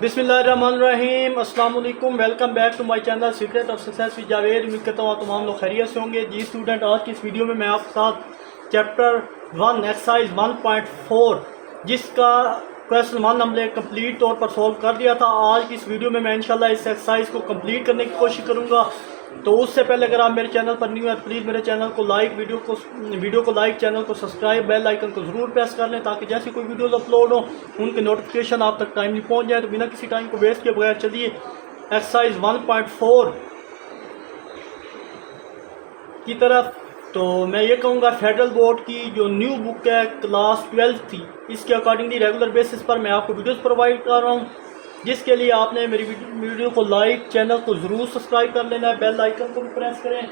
बिस्मिल्लाहिर्रहमानिर्रहीम, अस्सलाम वालेकुम। Welcome back to my channel secret of success with Javed. उम्मीद करता हूँ तमाम लोग खैरियत से होंगे। जी स्टूडेंट, आज की इस वीडियो में मैं आपके साथ चैप्टर 1 एक्सरसाइज 1.4 जिसका क्वेश्चन 1 हमने कंप्लीट तौर पर सॉल्व कर दिया था। आज की इस वीडियो में मैं इंशाल्लाह इस एक्सरसाइज को कंप्लीट करने की कोशिश करूँगा। तो उससे पहले अगर आप मेरे चैनल पर न्यू है प्लीज़ मेरे चैनल को लाइक, वीडियो को लाइक, चैनल को सब्सक्राइब, बेल आइकन को ज़रूर प्रेस कर लें ताकि जैसे कोई वीडियोस अपलोड हो उनके नोटिफिकेशन आप तक टाइमली पहुंच जाए। तो बिना किसी टाइम को वेस्ट किए बगैर चलिए एक्सरसाइज 1.4 की तरफ। तो मैं ये कहूँगा फेडरल बोर्ड की जो न्यू बुक है क्लास 12 थी, इसके अकॉर्डिंगली रेगुलर बेसिस पर मैं आपको वीडियोस प्रोवाइड कर रहा हूँ, जिसके लिए आपने मेरी वीडियो को लाइक, चैनल को ज़रूर सब्सक्राइब कर लेना है, बेल आइकन को भी प्रेस करें।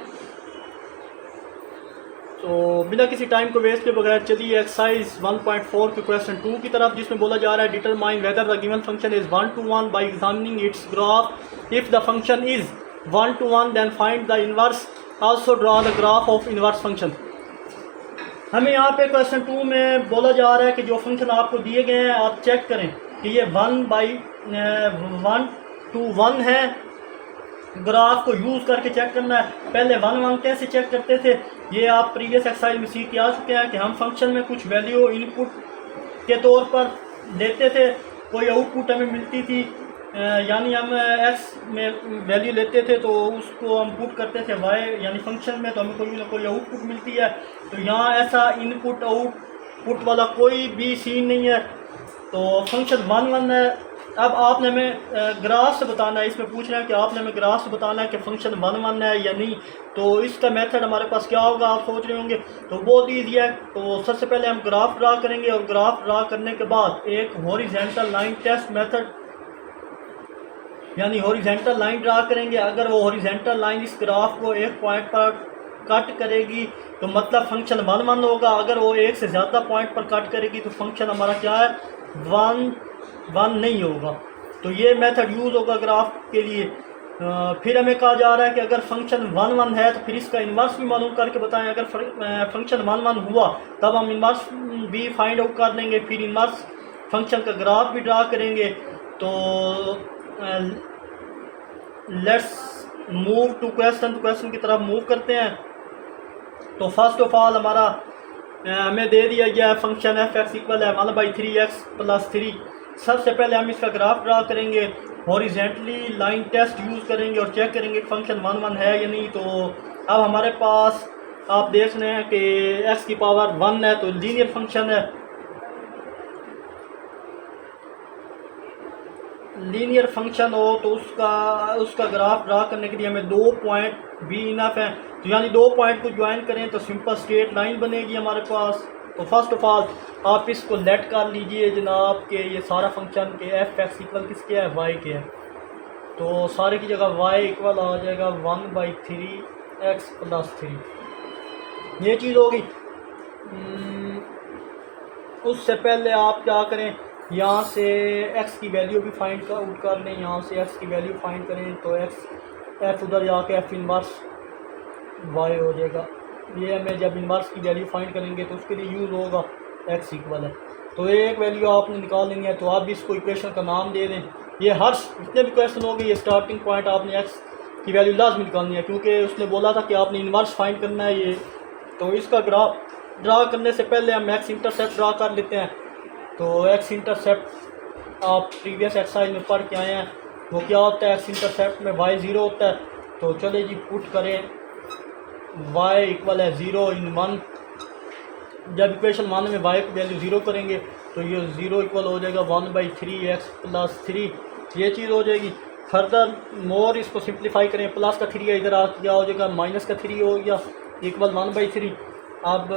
तो बिना किसी टाइम को वेस्ट के बगैर चलिए एक्सरसाइज 1.4 के क्वेश्चन 2 की तरफ, जिसमें बोला जा रहा है determine whether the given function is 1 to 1 by examining its graph. If the function is 1 to 1 then find the inverse, also draw the graph of inverse function. हमें यहाँ पे क्वेश्चन 2 में बोला जा रहा है कि जो फंक्शन आपको दिए गए हैं आप चेक करें कि ये 1 to 1 है। ग्राफ को यूज़ करके चेक करना है। पहले 1 कैसे चेक करते थे, ये आप प्रीवियस एक्सरसाइज में सीख के आ चुके हैं कि हम फंक्शन में कुछ वैल्यू इनपुट के तौर पर देते थे, कोई आउटपुट हमें मिलती थी, यानी हम एक्स में वैल्यू लेते थे तो उसको हम पुट करते थे वाई यानी फंक्शन में, तो हमें कोई ना कोई आउटपुट मिलती है। तो यहाँ ऐसा इनपुट आउटपुट वाला कोई भी सीन नहीं है। तो फंक्शन 1 है। अब आपने हमें ग्राफ से बताना है, इसमें पूछ रहे हैं कि आपने हमें ग्राफ से बताना है कि फंक्शन 1 है या नहीं। तो इसका मेथड हमारे पास क्या होगा आप सोच रहे होंगे, तो बहुत ईजी है। तो सबसे पहले हम ग्राफ ड्रा करेंगे और ग्राफ ड्रा करने के बाद एक हॉरिजॉन्टल लाइन टेस्ट मेथड यानी हॉरिजॉन्टल लाइन ड्रा करेंगे। अगर वो हॉरिजॉन्टल लाइन इस ग्राफ को एक पॉइंट पर कट करेगी तो मतलब फंक्शन 1 होगा। अगर वो एक से ज़्यादा पॉइंट पर कट करेगी तो फंक्शन हमारा क्या है, 1 नहीं होगा। तो ये मेथड यूज़ होगा ग्राफ के लिए। फिर हमें कहा जा रहा है कि अगर फंक्शन 1 है तो फिर इसका इन्वर्स भी मालूम करके बताएं। अगर फंक्शन 1 हुआ तब हम इन्वर्स भी फाइंड आउट कर लेंगे, फिर इन्वर्स फंक्शन का ग्राफ भी ड्रा करेंगे। तो लेट्स मूव टू क्वेश्चन। तो क्वेश्चन की तरफ मूव करते हैं। तो फर्स्ट ऑफ ऑल हमारा हमें दे दिया गया है फंक्शन एफ एक्स इक्वल है 1/3x + 3। सबसे पहले हम इसका ग्राफ ड्रा करेंगे, हॉरिजॉन्टली लाइन टेस्ट यूज़ करेंगे और चेक करेंगे फंक्शन 1 है या नहीं। तो अब हमारे पास आप देख रहे हैं कि x की पावर 1 है, तो लीनियर फंक्शन है। लीनियर फंक्शन हो तो उसका ग्राफ ड्रा करने के लिए हमें 2 पॉइंट भी इनफ है। तो यानी 2 पॉइंट को ज्वाइन करें तो सिंपल स्ट्रेट लाइन बनेगी हमारे पास। तो फर्स्ट ऑफ ऑल आप इसको लेट कर लीजिए जनाब के ये सारा फंक्शन के एफ एक्स इक्वल किसके है, वाई के है। तो सारे की जगह वाई इक्वल आ जाएगा 1/3x + 3। ये चीज़ होगी। उससे पहले आप क्या करें, यहाँ से x की वैल्यू भी फाइंड आउट कर लें। यहाँ से x की वैल्यू फाइंड करें तो f उधर जाके f इनवर्स y हो जाएगा। ये हमें जब इनवर्स की वैल्यू फाइंड करेंगे तो उसके लिए यूज़ होगा x इक्वल है। तो एक वैल्यू आपने निकाल लेनी है। तो आप भी इसको इक्वेशन का नाम दे दें। ये हर जितने भी क्वेश्चन होंगे ये स्टार्टिंग पॉइंट आपने x की वैल्यू लाजमी निकालनी है, क्योंकि उसने बोला था कि आपने इनवर्स फाइंड करना है ये। तो इसका ग्राफ ड्रा करने से पहले हम x इंटरसेप्ट ड्रा कर लेते हैं। तो x इंटरसेप्ट आप प्रीवियस एक्सरसाइज में पढ़ के आए हैं, वो क्या होता है, x इंटरसेप्ट में y 0 होता है। तो चले जी पुट करें y इक्वल है 0 इन 1। जब इक्वेशन 1 में y की वैल्यू 0 करेंगे तो ये 0 इक्वल हो जाएगा 1/3x + 3। ये चीज़ हो जाएगी। फर्दर मोर इसको सिंप्लीफाई करें, प्लस का 3 इधर आ क्या हो जाएगा, माइनस का 3 हो गया इक्वल 1/3। अब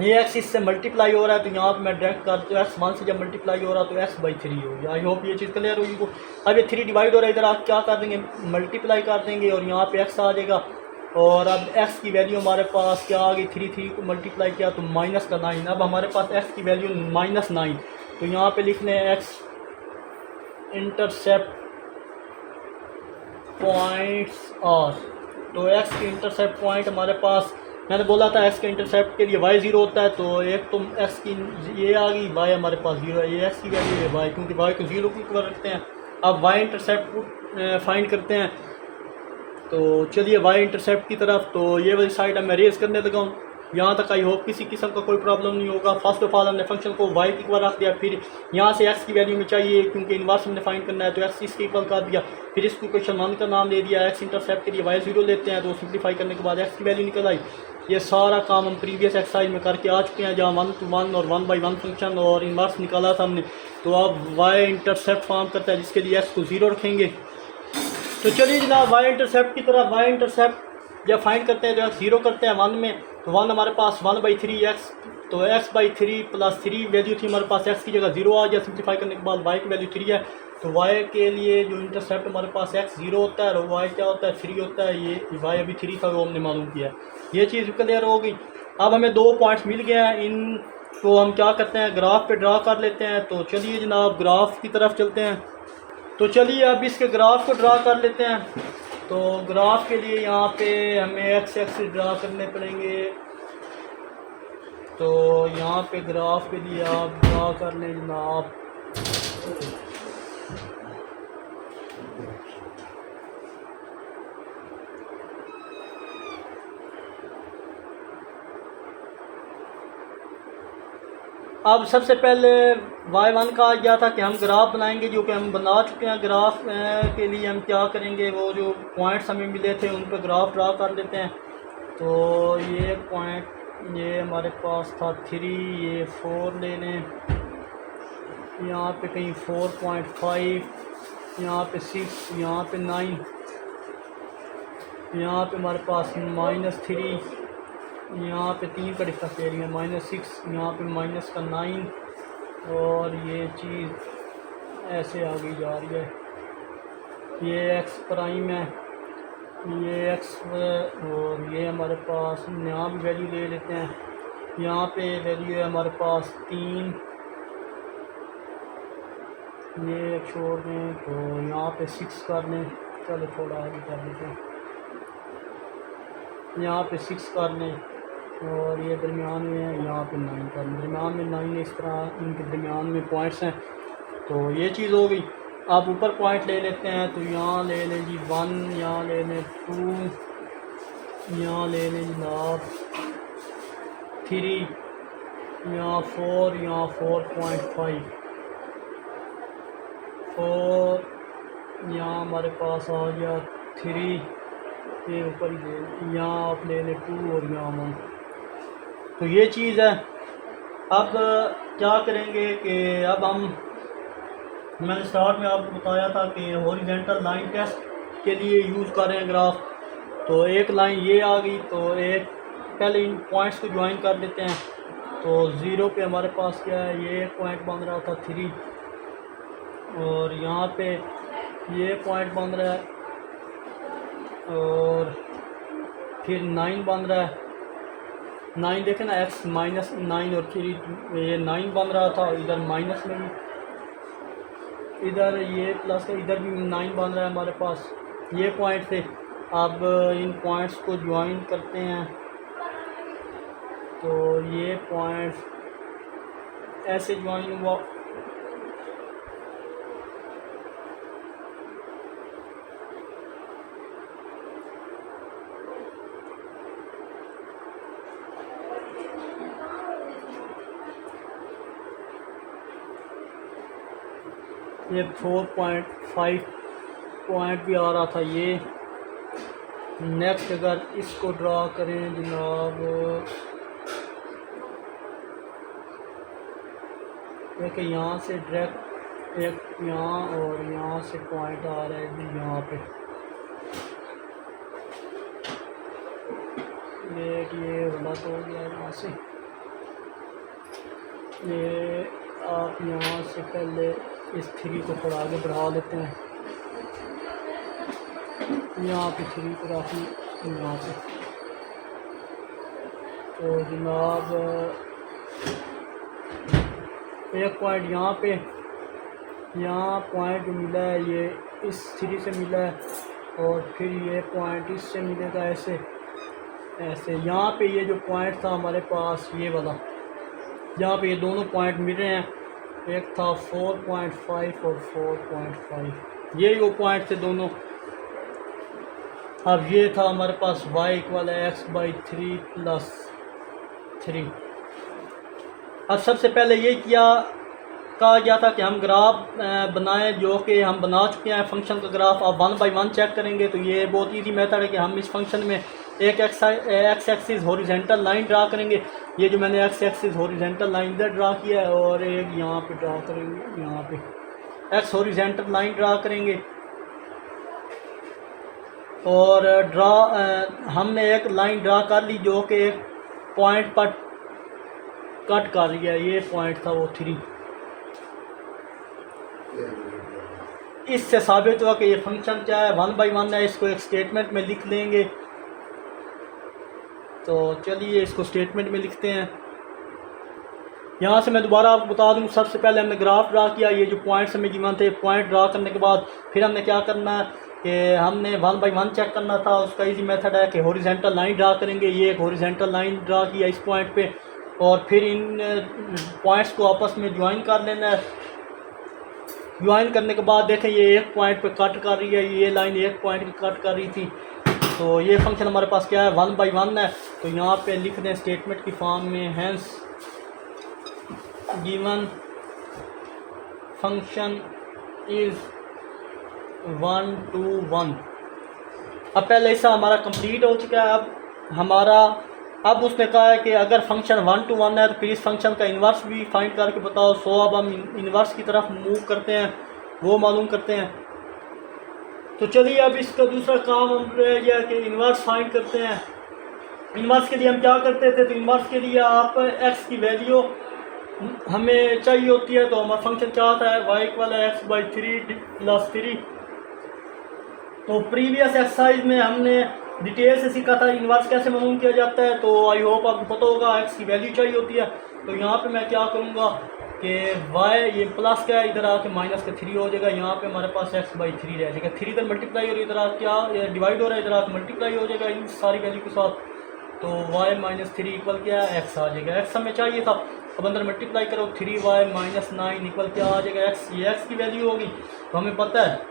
ये x इससे मल्टीप्लाई हो रहा है तो यहाँ पे मैं डायरेक्ट कर तो x1 से जब मल्टीप्लाई हो रहा है तो x/3 हो गया। आई होप ये चीज़ क्लियर होगी को। अब ये 3 डिवाइड हो रहा है, इधर आप क्या कर देंगे, मल्टीप्लाई कर देंगे और यहाँ पे x आ जाएगा। और अब x की वैल्यू हमारे पास क्या आ गई, 3 को मल्टीप्लाई किया तो -9। अब हमारे पास x की वैल्यू -9। तो यहाँ पे लिख लें x इंटरसेप्ट पॉइंट्स आर। तो x के इंटरसेप्ट पॉइंट हमारे पास मैंने बोला था एक्स के इंटरसेप्ट के लिए वाई ज़ीरो होता है, तो एक तो एक्स की ये आ गई, वाई हमारे पास ज़ीरो है, ये एक्स की वैल्यू है वाई, क्योंकि वाई को ज़ीरो के ऊपर रखते हैं। अब वाई इंटरसेप्ट फाइंड करते हैं। तो चलिए वाई इंटरसेप्ट की तरफ, तो ये वाली साइड अब मैं रेस करने लगा हूँ। यहाँ तक आई होप किसी किस्म का कोई प्रॉब्लम नहीं होगा। फर्स्ट ऑफ ऑल हमने फंक्शन को वाई के इक्वल रख दिया, फिर यहाँ से एक्स की वैल्यू में चाहिए क्योंकि इनवर्स हमने फाइंड करना है, तो एक्स इसके इक्वल कर दिया। फिर इसको क्वेश्चन वन का नाम दे दिया, एक्स इंटरसेप्ट के लिए वाई ज़ीरो लेते हैं, तो सिंप्लीफाई करने के बाद एक्स की वैल्यू निकल आई। ये सारा काम हम प्रीवियस एक्सरसाइज में करके आ चुके हैं, जहाँ 1 to 1 और 1/1 फंक्शन और इनवर्स निकाला था हमने। तो अब वाई इंटरसेप्ट फॉर्म करता है, जिसके लिए एक्स को ज़ीरो रखेंगे। तो चलिए जनाब वाई इंटरसेप्ट की तरफ, वाई इंटरसेप्ट जब फाइंड करते हैं तो एक्स ज़ीरो करते हैं 1 में, तो 1 हमारे पास 1/3 एक्स, तो x/3 + 3 वैल्यू थी हमारे पास, एक्स की जगह ज़ीरो आ गया। सिंप्लीफाई करने के बाद वाई की वैल्यू 3 है, तो वाई के लिए जो इंटरसेप्ट हमारे पास एक्स ज़ीरो होता है और वाई क्या होता है 3 होता है। ये वाई अभी 3 था, वो हमने मालूम किया, ये चीज़ क्लियर हो गई। अब हमें 2 पॉइंट्स मिल गए हैं, इन तो हम क्या करते हैं ग्राफ पे ड्रा कर लेते हैं। तो चलिए जनाब ग्राफ की तरफ चलते हैं। तो चलिए अब इसके ग्राफ को ड्रा कर लेते हैं। तो ग्राफ के लिए यहाँ पे हमें एक्स एक्सिस ड्रा करने पड़ेंगे। तो यहाँ पे ग्राफ के लिए आप ड्रा कर लें जनाब। अब सबसे पहले y1 का आ गया था कि हम ग्राफ बनाएंगे, जो कि हम बना चुके हैं। ग्राफ के लिए हम क्या करेंगे, वो जो पॉइंट्स हमें मिले थे उन पर ग्राफ ड्रा कर लेते हैं। तो ये पॉइंट ये हमारे पास था 3, ये 4 ले लें, यहाँ पे कहीं 4.5, यहाँ पे 6, यहाँ पे 9, यहाँ पे हमारे पास -3, यहाँ पे 3 का डिफरेंस एरिया -6, यहाँ पे -9, और ये चीज़ ऐसे आगे जा रही है। ये एक्स प्राइम है, ये एक्स, और ये हमारे पास यहाँ भी वैल्यू ले लेते हैं। यहाँ पे वैल्यू है हमारे पास 3, ये छोड़ दें, तो यहाँ पे 6 कर लें। चलो थोड़ा आगे कर देते हैं, यहाँ पे 6 कर लें, और ये दरमियान में है, यहाँ पे 9 कर लें। दरमियान में 9, इस तरह इनके दरमियान में पॉइंट्स हैं। तो ये चीज़ हो गई। आप ऊपर पॉइंट ले लेते हैं, तो यहाँ ले लें जी 1, यहाँ ले लें 2, यहाँ ले लें जनाब 3, यहाँ 4, यहाँ 4.5, 4, यहाँ हमारे पास आ गया 3, ये ऊपर ही ले, यहाँ आप ले लें 2, और यहाँ 1। तो ये चीज़ है। अब क्या करेंगे कि अब मैंने स्टार्ट में आपको बताया था कि हॉरिजॉन्टल लाइन टेस्ट के लिए यूज़ कर रहे हैं ग्राफ। तो एक लाइन ये आ गई, तो एक पहले इन पॉइंट्स को ज्वाइन कर लेते हैं। तो 0 पे हमारे पास क्या है, ये पॉइंट बन रहा था 3, और यहाँ पे ये पॉइंट बन रहा है, और फिर 9 बन रहा है। 9 देखें ना, x -9 और 3, ये 9 बन रहा था, इधर माइनस में भी, इधर ये प्लस का, इधर भी 9 बन रहा है हमारे पास। ये पॉइंट थे। अब इन पॉइंट्स को ज्वाइन करते हैं, तो ये पॉइंट्स ऐसे ज्वाइन हुआ। ये 4.5 पॉइंट भी आ रहा था। ये नेक्स्ट अगर इसको ड्रा करें जनाब, देखिए यहाँ से डायरेक्ट एक यहाँ और यहाँ से पॉइंट आ रहा है जी यहाँ पे। ये गलत हो गया यहाँ से। ये आप यहाँ से पहले इस 3 को थोड़ा आगे बढ़ा लेते हैं, यहाँ पे 3 को रखी यहाँ पे। तो जनाब एक पॉइंट यहाँ पे, यहाँ पॉइंट जो मिला है ये इस 3 से मिला है, और फिर ये पॉइंट इससे मिलेगा ऐसे, ऐसे यहाँ पे ये जो पॉइंट था हमारे पास ये वाला, यहाँ पे ये दोनों पॉइंट मिल रहे हैं, एक था 4.5 और 4.5, ये वो पॉइंट थे दोनों। अब ये था हमारे पास y इक्वल है x/3 + 3। अब सबसे पहले ये कहा गया था कि हम ग्राफ बनाएं, जो कि हम बना चुके हैं फंक्शन का ग्राफ। आप 1 बाई 1 चेक करेंगे तो ये बहुत इजी मेथड है कि हम इस फंक्शन में एक x axis horizontal line draw करेंगे। ये जो मैंने एक्स एक्सिस हॉरिजॉन्टल लाइन इधर ड्रा किया है और एक यहाँ पे ड्रा करेंगे, यहाँ पे एक्स हॉरिजॉन्टल लाइन ड्रा करेंगे और हमने एक लाइन ड्रा कर ली जो कि एक पॉइंट पर कट कर रही है। ये पॉइंट था वो 3। इससे साबित हुआ कि ये फंक्शन क्या है, 1 बाई 1 है। इसको एक स्टेटमेंट में लिख लेंगे। तो चलिए इसको स्टेटमेंट में लिखते हैं। यहाँ से मैं दोबारा आपको बता दूँ, सबसे पहले हमने ग्राफ ड्रा किया। ये जो पॉइंट्स हमें गिवन थे, पॉइंट ड्रा करने के बाद फिर हमने क्या करना है कि हमने 1 बाई 1 चेक करना था। उसका इजी मेथड है कि हॉरिजॉन्टल लाइन ड्रा करेंगे। ये एक हॉरिजॉन्टल लाइन ड्रा किया इस पॉइंट पे और फिर इन पॉइंट्स को आपस में ज्वाइन कर लेना है। ज्वाइन करने के बाद देखें ये एक पॉइंट पे कट कर रही है, ये लाइन एक पॉइंट पे कट कर रही थी। तो ये फंक्शन हमारे पास क्या है, 1 बाई 1 है। तो यहाँ पे लिख दें स्टेटमेंट की फॉर्म में, hence given function is 1 to 1। अब पहले हिस्सा हमारा कंप्लीट हो चुका है। अब उसने कहा है कि अगर फंक्शन 1 to 1 है तो फिर इस फंक्शन का इन्वर्स भी फाइंड करके बताओ। सो अब हम इन्वर्स की तरफ मूव करते हैं, वो मालूम करते हैं। तो चलिए अब इसका दूसरा काम हम रह गया कि इन्वर्स फाइंड करते हैं। इन्वर्स के लिए हम क्या करते थे, तो इन्वर्स के लिए आप x की वैल्यू हमें चाहिए होती है। तो हमारा फंक्शन क्या होता है, y इक्वल है x/3 + 3। तो प्रीवियस एक्सरसाइज में हमने डिटेल से सीखा था इन्वर्स कैसे मालूम किया जाता है। तो आई होप आपको पता होगा x की वैल्यू चाहिए होती है। तो यहाँ पे मैं क्या करूँगा कि y ये प्लस का है, इधर आके माइनस का 3 हो जाएगा। यहाँ पे हमारे पास x/3 रह जाएगा। 3 इधर मल्टीप्लाई हो रही है, इधर आके क्या डिवाइड हो रहा है, इधर आके मल्टीप्लाई हो जाएगा इन सारी वैल्यू के साथ। तो y-3 इक्वल क्या है, x आ जाएगा। x हमें चाहिए था, अब अंदर मल्टीप्लाई करो 3y - 9 इक्वल क्या आ जाएगा, x। ये x की वैल्यू होगी। तो हमें पता है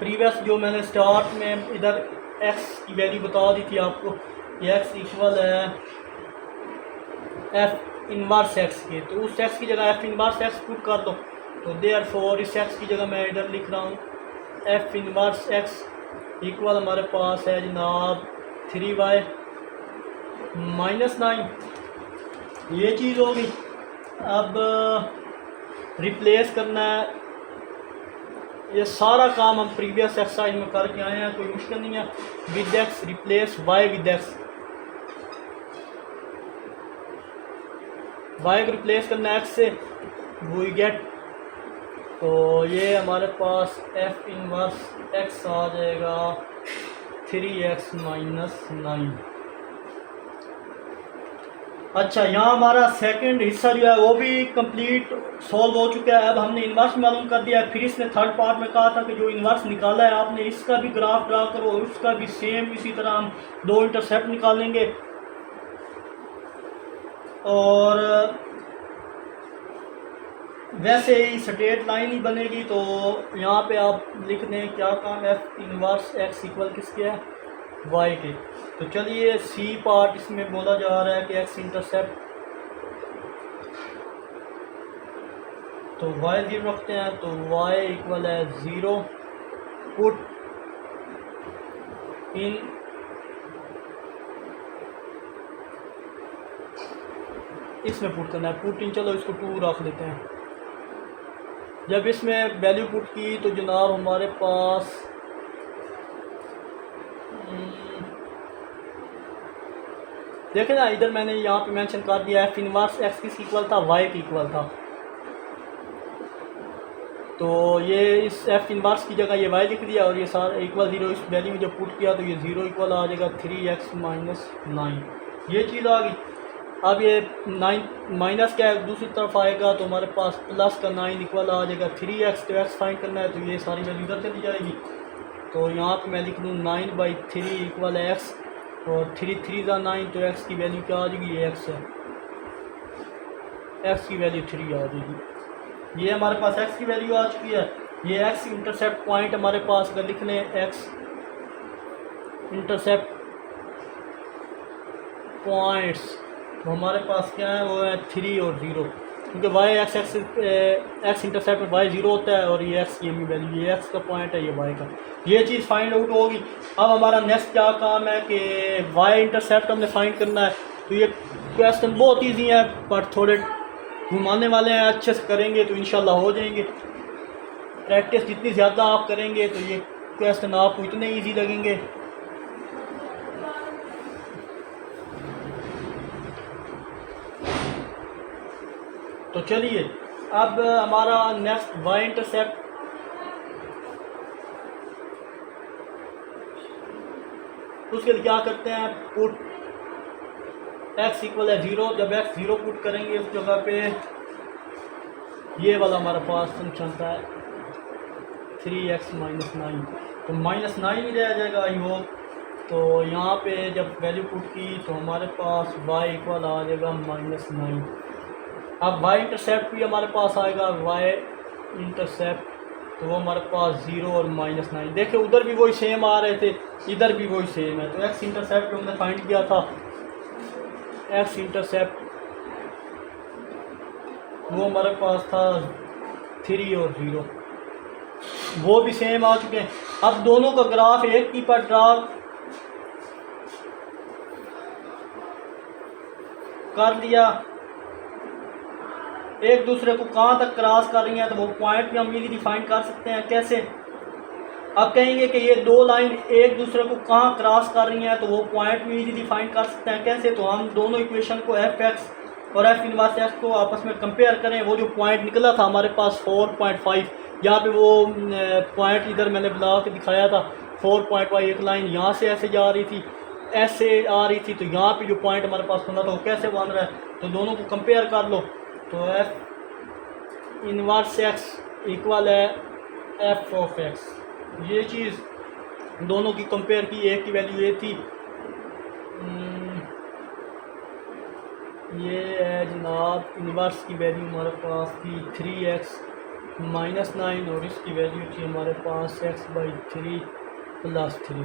प्रीवियस जो मैंने स्टार्ट में इधर x की वैल्यू बता दी थी आपको, ये x इक्वल है f इनवर्स x के। तो उस x की जगह f इनवर्स x पुट कर दो। तो देयरफॉर इस x की जगह मैं इधर लिख रहा हूँ f इनवर्स x इक्वल हमारे पास है जनाब 3y - 9। ये चीज़ होगी। अब रिप्लेस करना है। ये सारा काम हम प्रीवियस एक्सरसाइज में करके आए हैं, कोई मुश्किल नहीं है। With X replace Y with X, Y को रिप्लेस करना एक्स से, वी गेट। तो ये हमारे पास एफ इनवर्स एक्स आ जाएगा 3x - 9। अच्छा, यहाँ हमारा सेकंड हिस्सा जो है वो भी कंप्लीट सॉल्व हो चुका है। अब हमने इन्वर्स मालूम कर दिया है। फिर इसने थर्ड पार्ट में कहा था कि जो इन्वर्स निकाला है आपने, इसका भी ग्राफ ड्रा करो और उसका भी सेम इसी तरह हम 2 इंटरसेप्ट निकालेंगे। और वैसे ही स्ट्रेट लाइन ही बनेगी। तो यहाँ पे आप लिख दें क्या काम, एफ इनवर्स एक्स इक्वल किसके है, वाई के। तो चलिए सी पार्ट इसमें बोला जा रहा है कि एक्स इंटरसेप्ट, तो वाई 0 रखते हैं। तो वाई इक्वल है 0, पुट इन इसमें पुट करना है, पुट इन, चलो इसको 2 रख देते हैं। जब इसमें वैल्यू पुट की तो जनाब हमारे पास देखें ना, इधर मैंने यहाँ पे मेंशन कर दिया है इनवर्स एक्स किस इक्वल था, वाई के इक्वल था। तो ये इस एफ इनवर्स की जगह ये वाई लिख दिया और ये सारा इक्वल 0 इस वैल्यू में जब पुट किया तो ये 0 इक्वल आ जाएगा 3x - 9। ये चीज़ आ गई। अब ये 9 माइनस क्या है दूसरी तरफ आएगा तो हमारे पास प्लस का 9 इक्वल आ जाएगा 3x। तो x फाइंड करना है तो ये सारी वैल्यू इधर चली जाएगी। तो यहाँ पे मैं लिख दूँ 9/3 इक्वल x। और 3 तो एक्स की वैल्यू क्या आ जाएगी, ये एक्स है, एक्स की वैल्यू 3 आ जाएगी। ये हमारे पास एक्स की वैल्यू आ चुकी है। ये एक्स इंटरसेप्ट पॉइंट हमारे पास अगर लिख लें, एक्स इंटरसेप्ट पॉइंट्स, तो हमारे पास क्या है, वो है 3 और 0, क्योंकि वाई एक्स इंटरसेप्ट में वाई 0 होता है और ये एक्स की वैल्यू, ये एक्स का पॉइंट है, ये वाई का। ये चीज़ फाइंड आउट होगी। अब हमारा नेक्स्ट क्या काम है कि वाई इंटरसेप्ट हमने फाइंड करना है। तो ये क्वेश्चन बहुत ईजी है, पर थोड़े घुमाने वाले हैं, अच्छे से करेंगे तो इंशाल्लाह हो जाएंगे। प्रैक्टिस जितनी ज़्यादा आप करेंगे तो ये क्वेश्चन आपको इतने ईजी लगेंगे। तो चलिए अब हमारा नेक्स्ट वाई इंटरसेप्ट, उसके लिए क्या करते हैं, पुट एक्स इक्वल है 0। जब एक्स 0 पुट करेंगे उस जगह पे ये वाला हमारे पास फंक्शन था 3x माइनस 9, तो माइनस 9 ही रह जाएगा आई होप। तो यहाँ पे जब वैल्यू पुट की तो हमारे पास y इक्वल आ जाएगा -9। अब y इंटरसेप्ट भी हमारे पास आएगा, y इंटरसेप्ट, तो वो हमारे पास 0 और -9। देखिए उधर भी वही सेम आ रहे थे, इधर भी वही सेम है। तो x इंटरसेप्ट हमने फाइंड किया था, x इंटरसेप्ट वो हमारे पास था 3 और 0, वो भी सेम आ चुके हैं। अब दोनों का ग्राफ एक ही पर ड्रा कर लिया, एक दूसरे को कहाँ तक क्रॉस कर रही हैं तो वो पॉइंट भी हम इजीली फाइंड कर सकते हैं। कैसे? अब कहेंगे कि ये दो लाइन एक दूसरे को कहाँ क्रॉस कर रही हैं तो वो पॉइंट भी इजीली फाइंड कर सकते हैं। कैसे? तो हम दोनों इक्वेशन को एफ एक्स और एफ इनवर्स एक्स को आपस में कंपेयर करें। वो जो पॉइंट निकला था हमारे पास 4.5, यहाँ पे वो पॉइंट इधर मैंने बना के दिखाया था 4.5, एक लाइन यहाँ से ऐसे जा रही थी, ऐसे आ रही थी, तो यहाँ पे जो पॉइंट हमारे पास बना था वो कैसे बन रहा है, तो दोनों को कंपेयर कर लो। तो एफ इनवर्स एक्स इक्वल है एफ ऑफ एक्स, ये चीज़ दोनों की कंपेयर की, एक की वैल्यू ये थी, ये है जनाब इनवर्स की वैल्यू हमारे पास थी 3x माइनस 9 और इसकी वैल्यू थी हमारे पास x/3 + 3।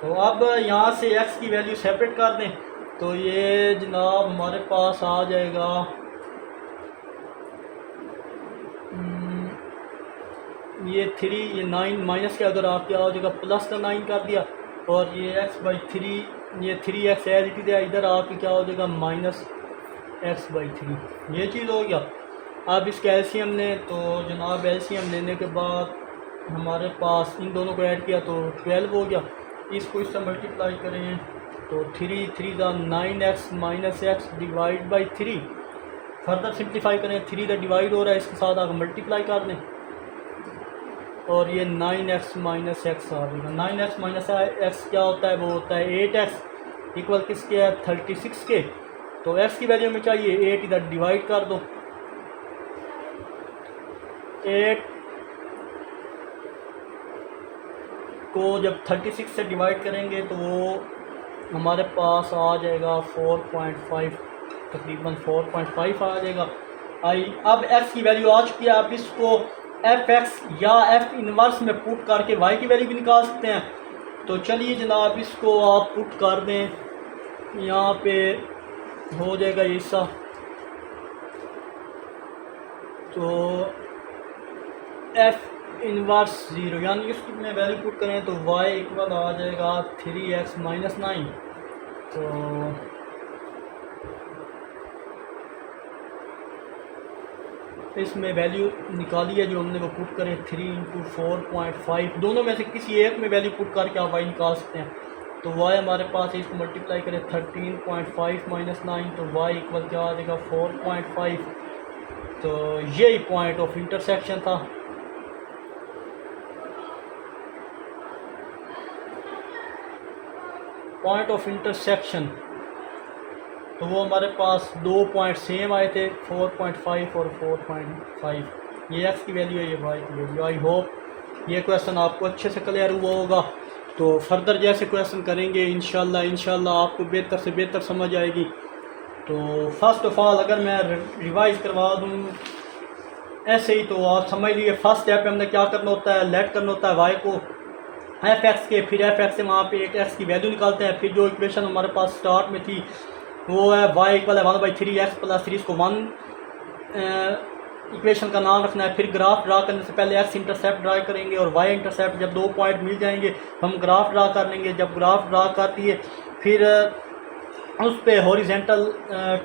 तो अब यहाँ से x की वैल्यू सेपरेट कर दें तो ये जनाब हमारे पास आ जाएगा ये 3, ये 9 माइनस के अगर आप क्या हो जाएगा प्लस का 9 कर दिया, और ये x/3, ये 3x एज इट इज है, इधर आपकी क्या हो जाएगा -x/3, ये चीज़ हो गया। अब इसका एलसीएम ने, तो जनाब एलसीएम लेने के बाद हमारे पास इन दोनों को ऐड किया तो 12 हो गया। इसको इससे मल्टीप्लाई करें तो 3 3 9x minus x divide by 3, further simplify करें 3 इधर डिवाइड हो रहा है, इसके साथ आगे मल्टीप्लाई कर दें और ये 9x माइनस एक्स आ जाएगा। 9x माइनस एक्स क्या होता है, वो होता है 8x इक्वल किसके है 36 के। तो x की वैल्यू में चाहिए 8, इधर डिवाइड कर दो, 8 को जब 36 से डिवाइड करेंगे तो वो हमारे पास आ जाएगा 4.5, तकरीबन 4.5 आ जाएगा। अब x की वैल्यू आ चुकी है। अब इसको एफ एक्स या एफ इनवर्स में पुट करके y की वैल्यू भी निकाल सकते हैं। तो चलिए जनाब इसको आप पुट कर दें, यहाँ पे हो जाएगा ये हिस्सा, तो एफ इनवर्स 0 यानी इसकी में वैल्यू पुट करें तो y इक्वल आ जाएगा 3x माइनस 9। तो इसमें वैल्यू निकाली है जो हमने वो पुट करें 3 × 4.5, दोनों में से किसी एक में वैल्यू पुट करके आप y निकाल सकते हैं। तो y हमारे पास है, इसको मल्टीप्लाई करें 13.5 माइनस 9, तो y इक्वल क्या आ जाएगा 4.5। तो यही पॉइंट ऑफ इंटरसेक्शन था। पॉइंट ऑफ इंटरसेक्शन, तो वो हमारे पास दो पॉइंट सेम आए थे 4.5 और 4.5, ये x की वैल्यू है, ये y की वैल्यू। आई होप ये क्वेश्चन आपको अच्छे से क्लियर हुआ होगा। तो फर्दर जैसे क्वेश्चन करेंगे इंशाल्लाह आपको बेहतर से बेहतर समझ आएगी। तो फर्स्ट ऑफ ऑल अगर मैं रिवाइज करवा दूँ ऐसे ही, तो आप समझ लीजिए फर्स्ट स्टेप में हमने क्या करना होता है, लेट करना होता है वाई को एफ एक्स के, फिर एफ एक्स से वहाँ पे एक एक्स की वैल्यू निकालते हैं। फिर जो इक्वेशन हमारे पास स्टार्ट में थी वो है वाई इक्वल है 1/3 एक्स प्लस 3, इसको 1 इक्वेशन का नाम रखना है। फिर ग्राफ ड्रा करने से पहले एक्स इंटरसेप्ट ड्रा करेंगे और वाई इंटरसेप्ट, जब 2 पॉइंट मिल जाएंगे हम ग्राफ ड्रा कर लेंगे। जब ग्राफ ड्रा कर दिए फिर उस पर हॉरिजेंटल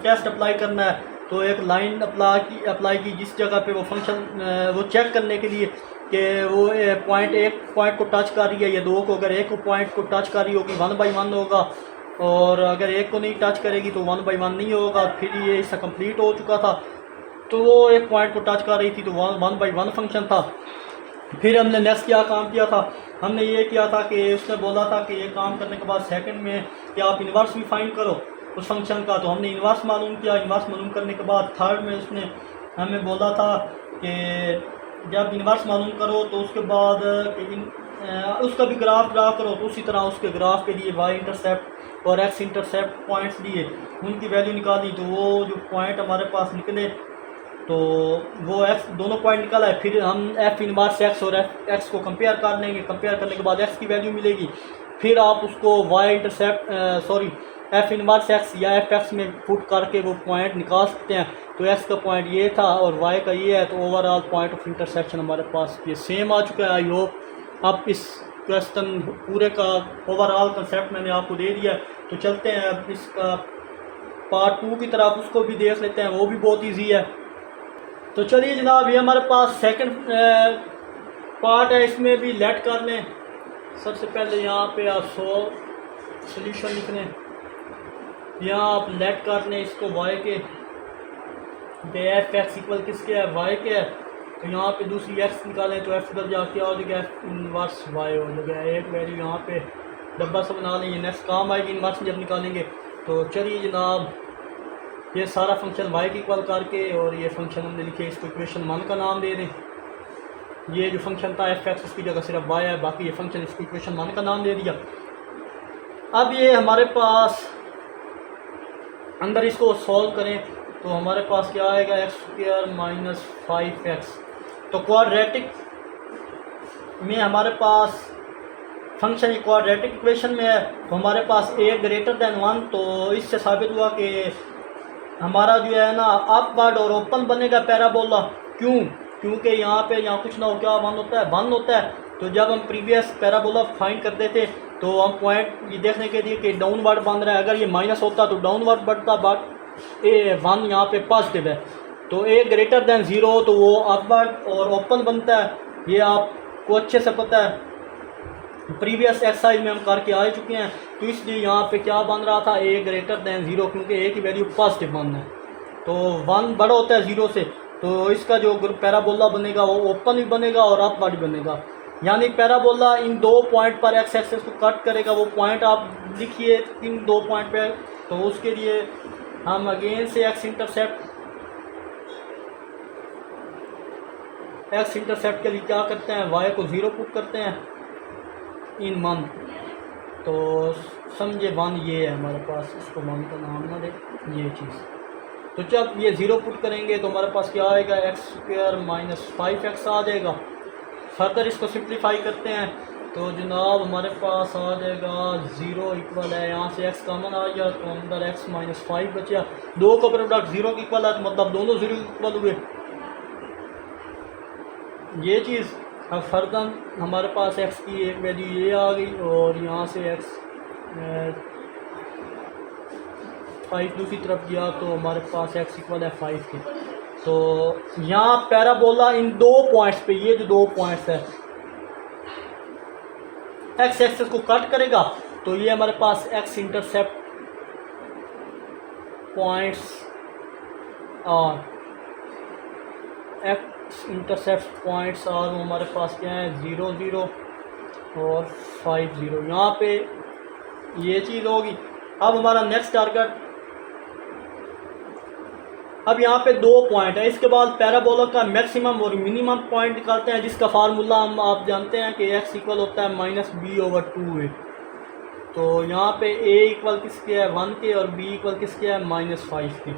टेस्ट अप्लाई करना है। तो एक लाइन अप्लाई की जिस जगह पे वो फंक्शन वो चेक करने के लिए कि वो पॉइंट एक पॉइंट को टच कर रही है या दो को, अगर एक पॉइंट को टच कर रही होगी 1/1 होगा, और अगर एक को नहीं टच करेगी तो 1/1 नहीं होगा। फिर ये इसका कंप्लीट हो चुका था, तो वो एक पॉइंट को टच कर रही थी तो 1/1 फंक्शन था। फिर हमने नेक्स्ट क्या काम किया था, हमने ये किया था कि उसने बोला था कि ये काम करने के बाद सेकंड में कि आप इन्वर्स भी फाइंड करो उस फंक्शन का, तो हमने इन्वर्स मालूम किया। इन्वर्स मालूम करने के बाद थर्ड में उसने हमें बोला था कि जब इन्वर्स मालूम करो तो उसके बाद उसका भी ग्राफ ड्रा करो। तो उसी तरह उसके ग्राफ के लिए वाई इंटरसेप्ट और एक्स इंटरसेप्ट पॉइंट्स दिए, उनकी वैल्यू निकाली। तो वो जो पॉइंट हमारे पास निकले तो वो एक्स दोनों पॉइंट निकाला है। फिर हम एफ इनवर्स एक्स और एफ एक्स को कंपेयर कर लेंगे, कंपेयर करने के बाद एक्स की वैल्यू मिलेगी। फिर आप उसको Y intercept F inverse X या एफ एक्स में पुट करके वो पॉइंट निकाल सकते हैं। तो एक्स का पॉइंट ये था और वाई का ये है, तो ओवरऑल पॉइंट ऑफ इंटरसेक्शन हमारे पास ये सेम आ चुका है। आई होप अब इस क्वेश्चन पूरे का ओवरऑल कंसेप्ट मैंने आपको दे दिया। तो चलते हैं अब इसका पार्ट 2 की तरफ, उसको भी देख लेते हैं, वो भी बहुत ईजी है। तो चलिए जनाब, ये हमारे पास सेकंड पार्ट है, इसमें भी लेट कर लें। सबसे पहले यहाँ पे आप सोल्यूशन लिख लें, यहाँ आप लेट कर लें इसको वाई के, एफ एक्स इक्वल किसके है, वाई के है। तो यहाँ पे दूसरी एक्स निकालें तो एफ उधर जाके आ जाएगा, एफ इनवर्स वाई हो जाएगा। एक वैल्यू यहाँ पे डब्बा सा बना लें, ये नेक्स्ट काम आएगी इनवर्स जब निकालेंगे। तो चलिए जनाब, ये सारा फंक्शन वाई की इक्वल करके और ये फंक्शन हमने लिखे, इसको इक्वेशन 1 का नाम दे दें। ये जो फंक्शन था एफ एक्स उसकी जगह सिर्फ वाई है, बाकी ये फंक्शन इसको इक्वेशन 1 का नाम दे दिया। अब ये हमारे पास अंदर इसको सॉल्व करें तो हमारे पास क्या आएगा, x² - 5x। तो क्वाड्रेटिक में हमारे पास फंक्शन क्वाड्रेटिक इक्वेशन में है, तो हमारे पास a ग्रेटर देन 1। तो इससे साबित हुआ कि हमारा जो है ना अपवर्ड और ओपन बनेगा पैराबोला। क्यों? क्योंकि यहाँ पे यहाँ कुछ ना हो क्या 1 होता है, 1 होता है। तो जब हम प्रीवियस पैराबोला फाइंड करते थे तो हम पॉइंट ये देखने के लिए कि डाउनवर्ड बन रहा है, अगर ये माइनस होता तो डाउनवर्ड बढ़ता, बट ए 1 यहाँ पे पॉजिटिव है। तो a ग्रेटर देन 0 तो वो अपवर्ड और ओपन बनता है, ये आपको अच्छे से पता है, प्रीवियस एक्सरसाइज में हम करके आ चुके हैं। तो इसलिए यहाँ पे क्या बन रहा था, a ग्रेटर देन 0, क्योंकि a की वैल्यू पॉजिटिव 1 है। तो 1 बड़ा होता है 0 से, तो इसका जो पैराबोला बनेगा वो ओपन भी बनेगा और अपवर्ड भी बनेगा। यानी पैराबोला इन 2 पॉइंट पर एक्स एक्सेस को कट करेगा। वो पॉइंट आप लिखिए इन 2 पॉइंट पे। तो उसके लिए हम अगेन से एक्स इंटरसेप्ट के लिए क्या करते हैं, वाई को 0 पुट करते हैं इन 1। तो समझे 1 ये है हमारे पास, इसको 1 का नाम ना दे ये चीज़। तो जब ये 0 पुट करेंगे तो हमारे पास क्या आएगा, x² - 5x आ जाएगा। फर्दर इसको सिंप्लीफाई करते हैं तो जनाब हमारे पास आ जाएगा 0 इक्वल है, यहाँ से x कॉमन आ गया तो अंदर x - 5 बचा। 2 का प्रोडक्ट 0 की इक्वल है, तो मतलब दोनों 0 की इक्वल हुए ये चीज़। अब फर्दर हमारे पास x की एक वैल्यू ये आ गई और यहाँ से x 5 दूसरी तरफ गया तो हमारे पास x इक्वल है 5 के। तो यहाँ पैराबोला इन 2 पॉइंट्स पे, ये जो 2 पॉइंट्स है x एक्सेस को कट करेगा। तो ये हमारे पास x इंटरसेप्ट पॉइंट्स और x इंटरसेप्ट पॉइंट्स और हमारे पास क्या है 0 0 और 5 0। यहाँ पे ये चीज़ होगी। अब हमारा नेक्स्ट टारगेट अब यहाँ पे 2 पॉइंट है, इसके बाद पैराबोला का मैक्सिमम और मिनिमम पॉइंट निकालते हैं, जिसका फार्मूला हम आप जानते हैं कि x इक्वल होता है -b/2a। तो यहाँ पे a इक्वल किसके है 1 के और b इक्वल किसके है -5 के।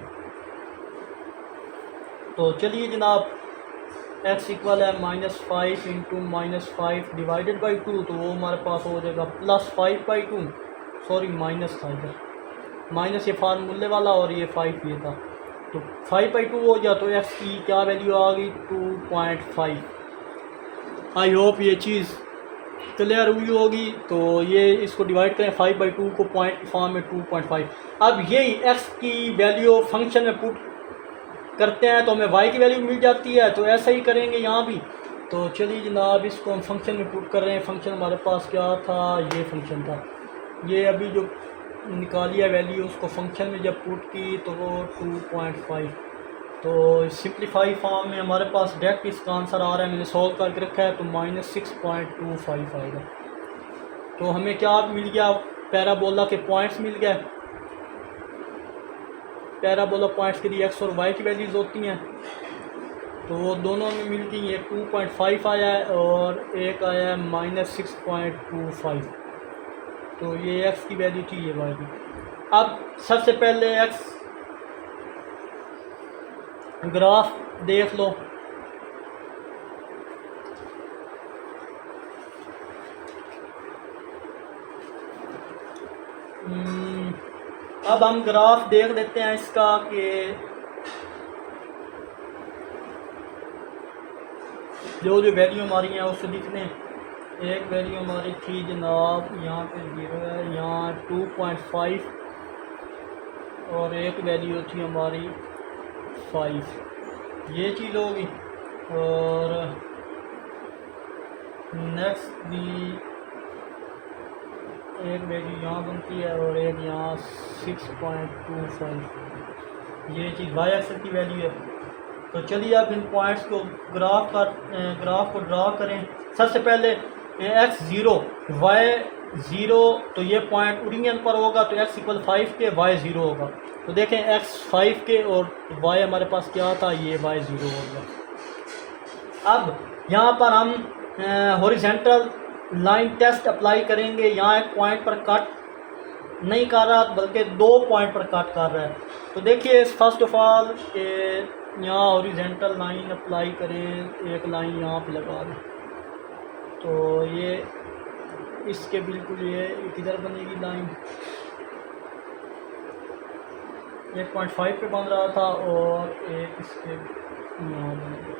तो चलिए जनाब x इक्वल है -5 इंटू -5 डिवाइडेड बाई 2, तो वो हमारे पास हो जाएगा +5/2, सॉरी माइनस था इधर, माइनस ये फार्मूले वाला और ये 5 ये था, तो 5/2 हो गया। तो x की क्या वैल्यू आ गई 2.5। आई होप ये चीज़ क्लियर हुई होगी। तो ये इसको डिवाइड करें 5/2 को पॉइंट की फॉर्म में 2.5। अब यही x की वैल्यू फंक्शन में पुट करते हैं तो हमें y की वैल्यू मिल जाती है, तो ऐसा ही करेंगे यहाँ भी। तो चलिए जनाब इसको हम फंक्शन में पुट कर रहे हैं। फंक्शन हमारे पास क्या था, ये फंक्शन था, ये अभी जो निकाली है वैल्यू उसको फंक्शन में जब पुट की तो वो 2.5। तो सिंप्लीफाई फॉर्म में हमारे पास डायरेक्ट इसका आंसर आ रहा है, मैंने सॉल्व करके रखा है, तो -6.25 आएगा। तो हमें क्या मिल गया, पैराबोला के पॉइंट्स मिल गए। पैराबोला पॉइंट्स के लिए x और y की वैल्यूज़ होती हैं, तो वो दोनों में मिल गई। ये 2.5 आया है और एक आया है -6.25। तो ये x की वैल्यू थी, ये y की। अब सबसे पहले x ग्राफ देख लो। अब हम ग्राफ देख लेते हैं इसका कि जो वैल्यू हमारी है उसको लिख लें। एक वैल्यू हमारी थी जनाब यहाँ पे 0 है, यहाँ 2.5 और एक वैल्यू थी हमारी 5, ये चीज़ होगी। और नेक्स्ट भी एक वैल्यू यहाँ बनती है और एक यहाँ 6.25, ये चीज़ वाई एक्सेस की वैल्यू है। तो चलिए आप इन पॉइंट्स को ग्राफ को ड्रा करें। सबसे पहले x0 y0, तो ये पॉइंट ओरिजिन पर होगा, तो x इक्वल 5 के y0 होगा। तो देखें x 5 के और y हमारे पास क्या था, ये y0 हो गया। अब यहाँ पर हम हॉरिजॉन्टल लाइन टेस्ट अप्लाई करेंगे। यहाँ एक पॉइंट पर कट नहीं कर रहा बल्कि 2 पॉइंट पर कट कर रहा है। तो देखिए फर्स्ट ऑफ ऑल यहाँ हॉरिजॉन्टल लाइन अप्लाई करें, एक लाइन यहाँ पे लगा दें, तो ये इसके बिल्कुल ये किधर बनेगी लाइन, 1.5 पे बन रहा था और एक इसके यहाँ बनेगा।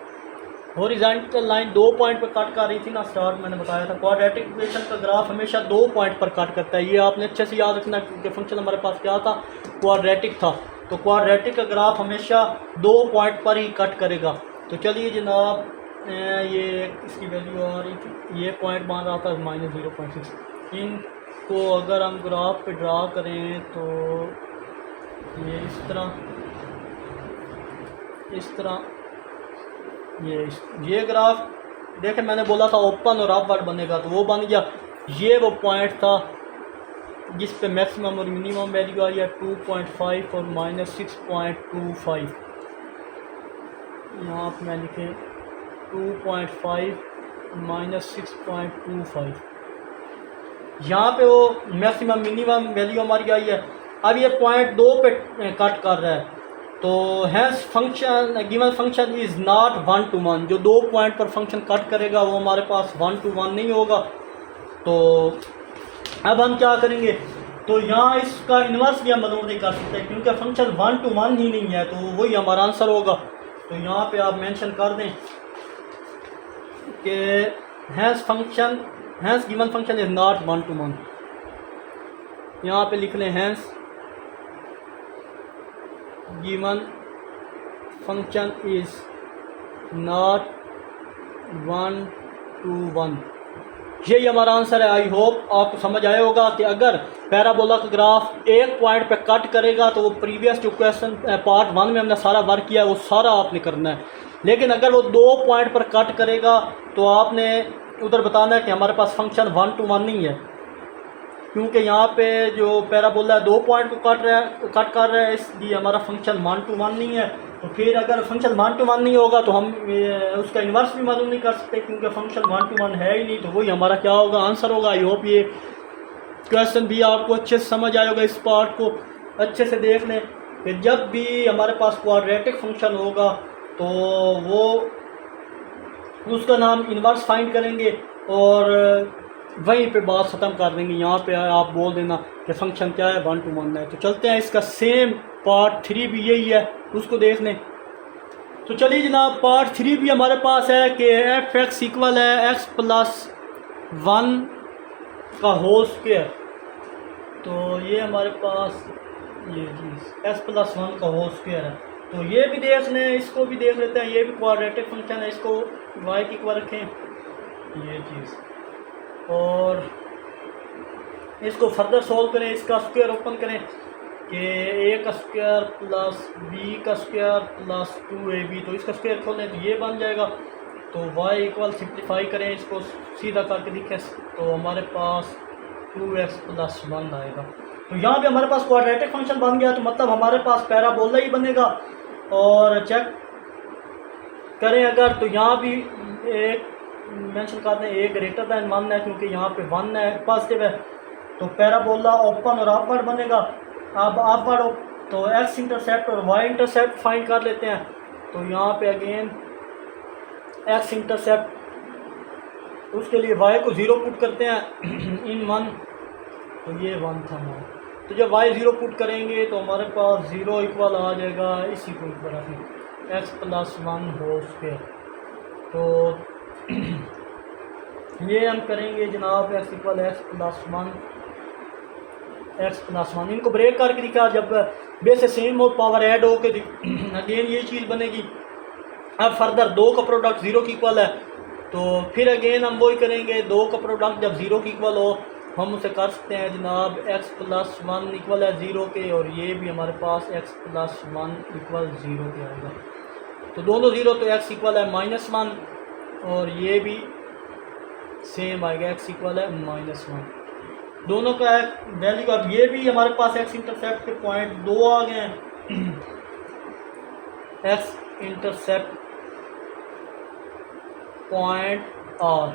हॉरिजॉन्टल लाइन 2 पॉइंट पर कट कर रही थी ना, स्टार्ट मैंने बताया था। क्वाड्रेटिक इक्वेशन का ग्राफ हमेशा 2 पॉइंट पर कट करता है, ये आपने अच्छे से याद रखना, क्योंकि फंक्शन हमारे पास क्या था, क्वाड्रेटिक था। तो क्वाड्रेटिक का ग्राफ हमेशा 2 पॉइंट पर ही कट करेगा। तो चलिए जनाब ये इसकी वैल्यू आ रही थी, ये पॉइंट बन रहा था -0.6। इनको अगर हम ग्राफ पे ड्रा करें तो ये इस तरह ये ग्राफ देखें, मैंने बोला था ओपन और अपवर्ड बनेगा, तो वो बन गया। ये वो पॉइंट था जिस पे मैक्सिमम और मिनिमम वैल्यू आई है 2.5 और -6.25। यहाँ पर मैं लिखे 2.5 -6.25, यहाँ पे वो मैक्सिमम मिनिमम वैल्यू हमारी आई है। अब ये पॉइंट 2 पे कट कर रहा है, तो hence function given function is not 1 to 1। जो 2 पॉइंट पर फंक्शन कट करेगा वो हमारे पास 1 to 1 नहीं होगा। तो अब हम क्या करेंगे, तो यहाँ इसका इन्वर्स भी हम मालूम नहीं कर सकते, क्योंकि फंक्शन 1 to 1 ही नहीं है, तो वही हमारा आंसर होगा। तो यहाँ पे आप मेंशन कर दें कि hence given function is not 1 to 1। यहाँ पे लिख लें hence given function is not 1 to 1। यही हमारा आंसर है। आई होप आपको समझ आया होगा कि अगर पैराबोला का ग्राफ एक पॉइंट पे कट करेगा तो वो प्रीवियस जो क्वेश्चन पार्ट 1 में हमने सारा वर्क किया वो सारा आपने करना है। लेकिन अगर वो 2 पॉइंट पर कट करेगा तो आपने उधर बताना है कि हमारे पास फंक्शन 1 to 1 नहीं है। क्योंकि यहाँ पे जो पैराबोला है 2 पॉइंट को कट कर रहा है, इसलिए हमारा फंक्शन 1 to 1 नहीं है। तो फिर अगर फंक्शन 1 to 1 नहीं होगा तो हम उसका इन्वर्स भी मालूम नहीं कर सकते, क्योंकि फंक्शन 1 to 1 है ही नहीं। तो वही हमारा क्या होगा, आंसर होगा। आई होप ये क्वेश्चन भी आपको अच्छे से समझ आएगा, इस पार्ट को अच्छे से देख लें कि जब भी हमारे पास क्वाड्रेटिक फंक्शन होगा तो वो उसका नाम इन्वर्स फाइंड करेंगे और वहीं पे बात ख़त्म कर देंगे। यहाँ पे आप बोल देना कि फंक्शन क्या है, 1 to 1 है। तो चलते हैं, इसका सेम पार्ट 3 भी यही है, उसको देख लें। तो चलिए जनाब, पार्ट 3 भी हमारे पास है कि एफ एक्स इक्वल है x प्लस 1 का होल स्क्वायर। तो ये हमारे पास ये चीज़ x प्लस 1 का होल स्क्वायर है। तो ये भी देख लें, इसको भी देख लेते हैं। ये भी क्वाड्रेटिक फंक्शन है, इसको y की इक्वल रखें ये चीज़, और इसको फर्दर सोल्व करें। इसका स्क्वायर ओपन करें कि a का स्क्वायर प्लस b का स्क्वायर प्लस 2ab, तो इसका स्क्वायर खोलें तो ये बन जाएगा। तो y इक्वल सिंप्लीफाई करें, इसको सीधा करके दिखें तो हमारे पास 2x प्लस 1 आएगा। तो यहाँ पे हमारे पास क्वाड्रेटिक फंक्शन बन गया, तो मतलब हमारे पास पैराबोला ही बनेगा। और चेक करें अगर, तो यहाँ भी एक मेंशन कर दें a ग्रेटर दैन 1 है, क्योंकि यहाँ पे 1 है, पॉजिटिव है। तो पैराबोला ओपन और अपवर्ड बनेगा। अब अपवर्ड तो x इंटरसेप्ट और y इंटरसेप्ट फाइंड कर लेते हैं। तो यहाँ पे अगेन x इंटरसेप्ट, उसके लिए y को 0 पुट करते हैं इन 1, तो ये 1 था हमारा। तो जब y 0 पुट करेंगे तो हमारे पास 0 इक्वल आ जाएगा, इसी को इक्वल रखें x प्लस 1 होल स्क्वायर। तो ये हम करेंगे जनाब, x इक्वल x प्लस 1, इनको ब्रेक करके दिखा। जब बेस सेम और पावर ऐड हो के अगेन ये चीज़ बनेगी। अब फर्दर 2 का प्रोडक्ट 0 की इक्वल है, तो फिर अगेन हम वही करेंगे। 2 का प्रोडक्ट जब 0 की इक्वल हो हम उसे कर सकते हैं जनाब, x प्लस 1 इक्वल है 0 के, और ये भी हमारे पास x प्लस 1 इक्वल 0 के आएगा। तो दोनों 0, तो x इक्वल है -1, और ये भी सेम आएगा, x इक्वल है -1। दोनों का वैल्यू। अब ये भी हमारे पास x इंटरसेप्ट के पॉइंट 2 आ गए हैं। x इंटरसेप्ट पॉइंट R,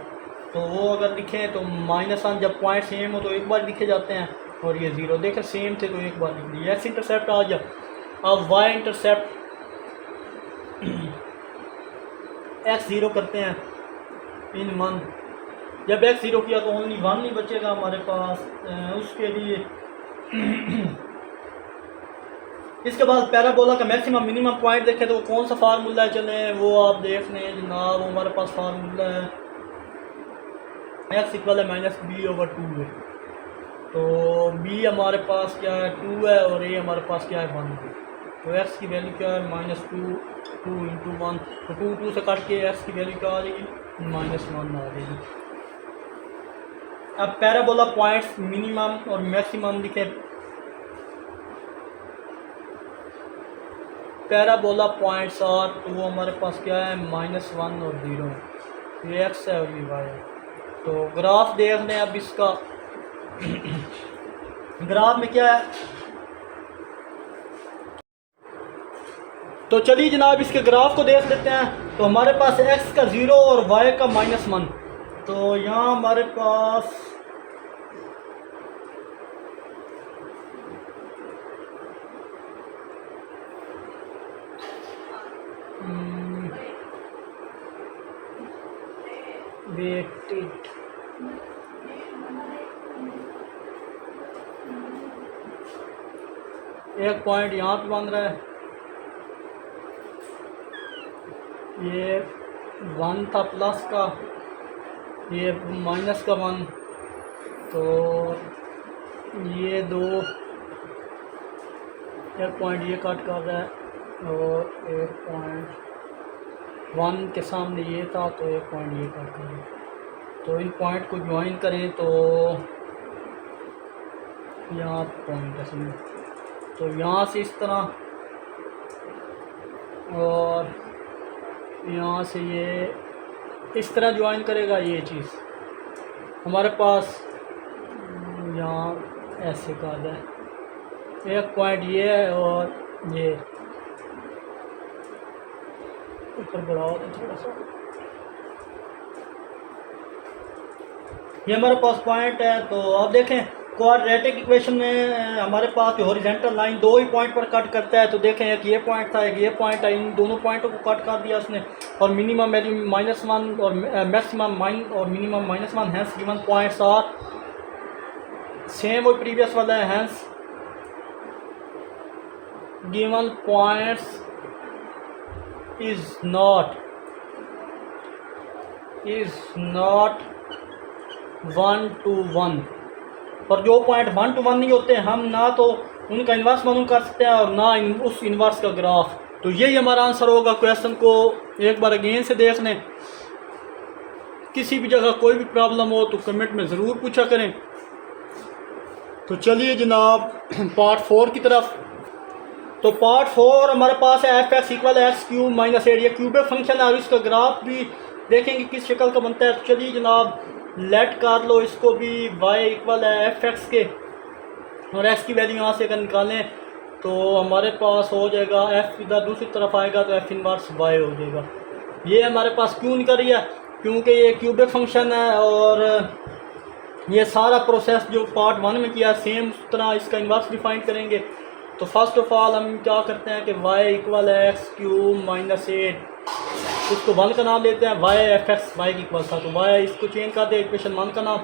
तो वो अगर लिखें तो -1, जब पॉइंट सेम हो तो एक बार लिखे जाते हैं, और ये 0 देखें सेम थे तो एक बार लिख दिए। x इंटरसेप्ट आ गया। अब y इंटरसेप्ट x 0 करते हैं इन 1। जब x 0 किया तो ओनली 1 नहीं बचेगा हमारे पास, उसके लिए इसके बाद पैराबोला का मैक्सिमम मिनिमम पॉइंट देखें तो कौन सा फार्मूला है, चलें वो आप देख लें जनाब। हमारे पास फार्मूला है x इक्वल है -b/2 है। तो b हमारे पास क्या है 2 है, और a हमारे पास क्या है 1 है। तो x की वैल्यू क्या है -2 इंटू 1, तो 2 से काट के x की वैल्यू क्या आ जाएगी -1 आ जाएगी। अब पैराबोला पॉइंट्स मिनिमम और मैक्सिमम लिखें। पैराबोला पॉइंट्स और तो वो हमारे पास क्या है -1 और 0 है, ये x है और ये y है। तो ग्राफ देख लें अब इसका। ग्राफ में क्या है, तो चलिए जनाब इसके ग्राफ को देख लेते हैं। तो हमारे पास x का 0 और y का -1। तो यहाँ हमारे पास वेटेड एक पॉइंट यहाँ पे बन रहा है, ये 1 था प्लस का, ये माइनस का 1, तो ये 2 एक पॉइंट ये कट कर रहा है, और एक पॉइंट 1 के सामने ये था तो एक पॉइंट ये कट कर रहा है। तो इन पॉइंट को ज्वाइन करें तो यहाँ पॉइंट है समझ, तो यहाँ से इस तरह, और यहाँ से ये इस तरह ज्वाइन करेगा। ये चीज़ हमारे पास यहाँ ऐसे कर दें, एक पॉइंट ये है और ये ऊपर बढ़ाओ थोड़ा सा। ये हमारे पास पॉइंट है। तो आप देखें क्वाड्रेटिक इक्वेशन में हमारे पास जो हॉरिजॉन्टल लाइन दो ही पॉइंट पर कट करता है। तो देखें एक ये पॉइंट था, एक ये पॉइंट है, इन दोनों पॉइंटों को कट कर दिया उसने, और मिनिमम वैल्यू -1 और मैक्सिमम और minimum -1, hence given points are same वो प्रीवियस वाला है, hence given points is not 1 to 1। और जो पॉइंट 1 to 1 नहीं होते हम ना तो उनका इन्वर्स मालूम कर सकते हैं और ना उस इन्वर्स का ग्राफ। तो यही हमारा आंसर होगा। क्वेश्चन को एक बार अगेन से देख लें, किसी भी जगह कोई भी प्रॉब्लम हो तो कमेंट में ज़रूर पूछा करें। तो चलिए जनाब पार्ट 4 की तरफ। तो पार्ट 4 हमारे पास है f(x = x³ - 8। ये क्यूबिक फंक्शन है और इसका ग्राफ भी देखेंगे किस शक्ल का बनता है। तो चलिए जनाब लेट कर लो इसको भी, y = f(x) के, और x की वैल्यू यहाँ से अगर निकालें तो हमारे पास हो जाएगा f इधर दूसरी तरफ आएगा तो f इनवर्स y हो जाएगा। ये हमारे पास क्यों निकल रही है, क्योंकि ये क्यूबिक फंक्शन है और ये सारा प्रोसेस जो पार्ट 1 में किया सेम उस तरह इसका इन्वर्स भी फाइंड करेंगे। तो फर्स्ट ऑफ ऑल हम क्या करते हैं कि y = x³ - 8, उसको 1 का नाम लेते हैं, y f(x) y की इक्वल था तो y इसको चेंज कर दे इक्वेशन 1 का नाम।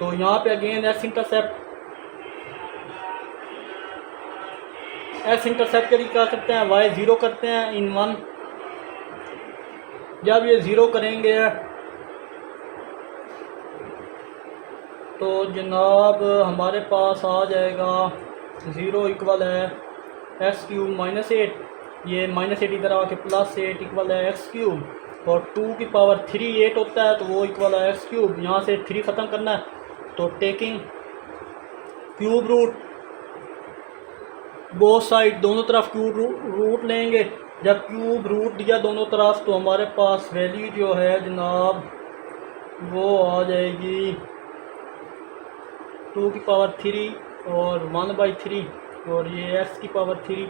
तो यहाँ पे अगेन x इंटरसेप्ट के लिए क्या करते हैं, y 0 करते हैं इन 1। जब ये 0 करेंगे तो जनाब हमारे पास आ जाएगा 0 = x³ - 8, ये -8 इधर आके +8 = x³, और 2 की पावर 3 8 होता है तो वो इक्वल है x³। यहाँ से 3 ख़त्म करना है तो taking cube root both side, दोनों तरफ क्यूब रूट लेंगे। जब क्यूब रूट दिया दोनों तरफ तो हमारे पास वैल्यू जो है जनाब वो आ जाएगी 2 की पावर 3 और 1/3, और ये x की पावर 3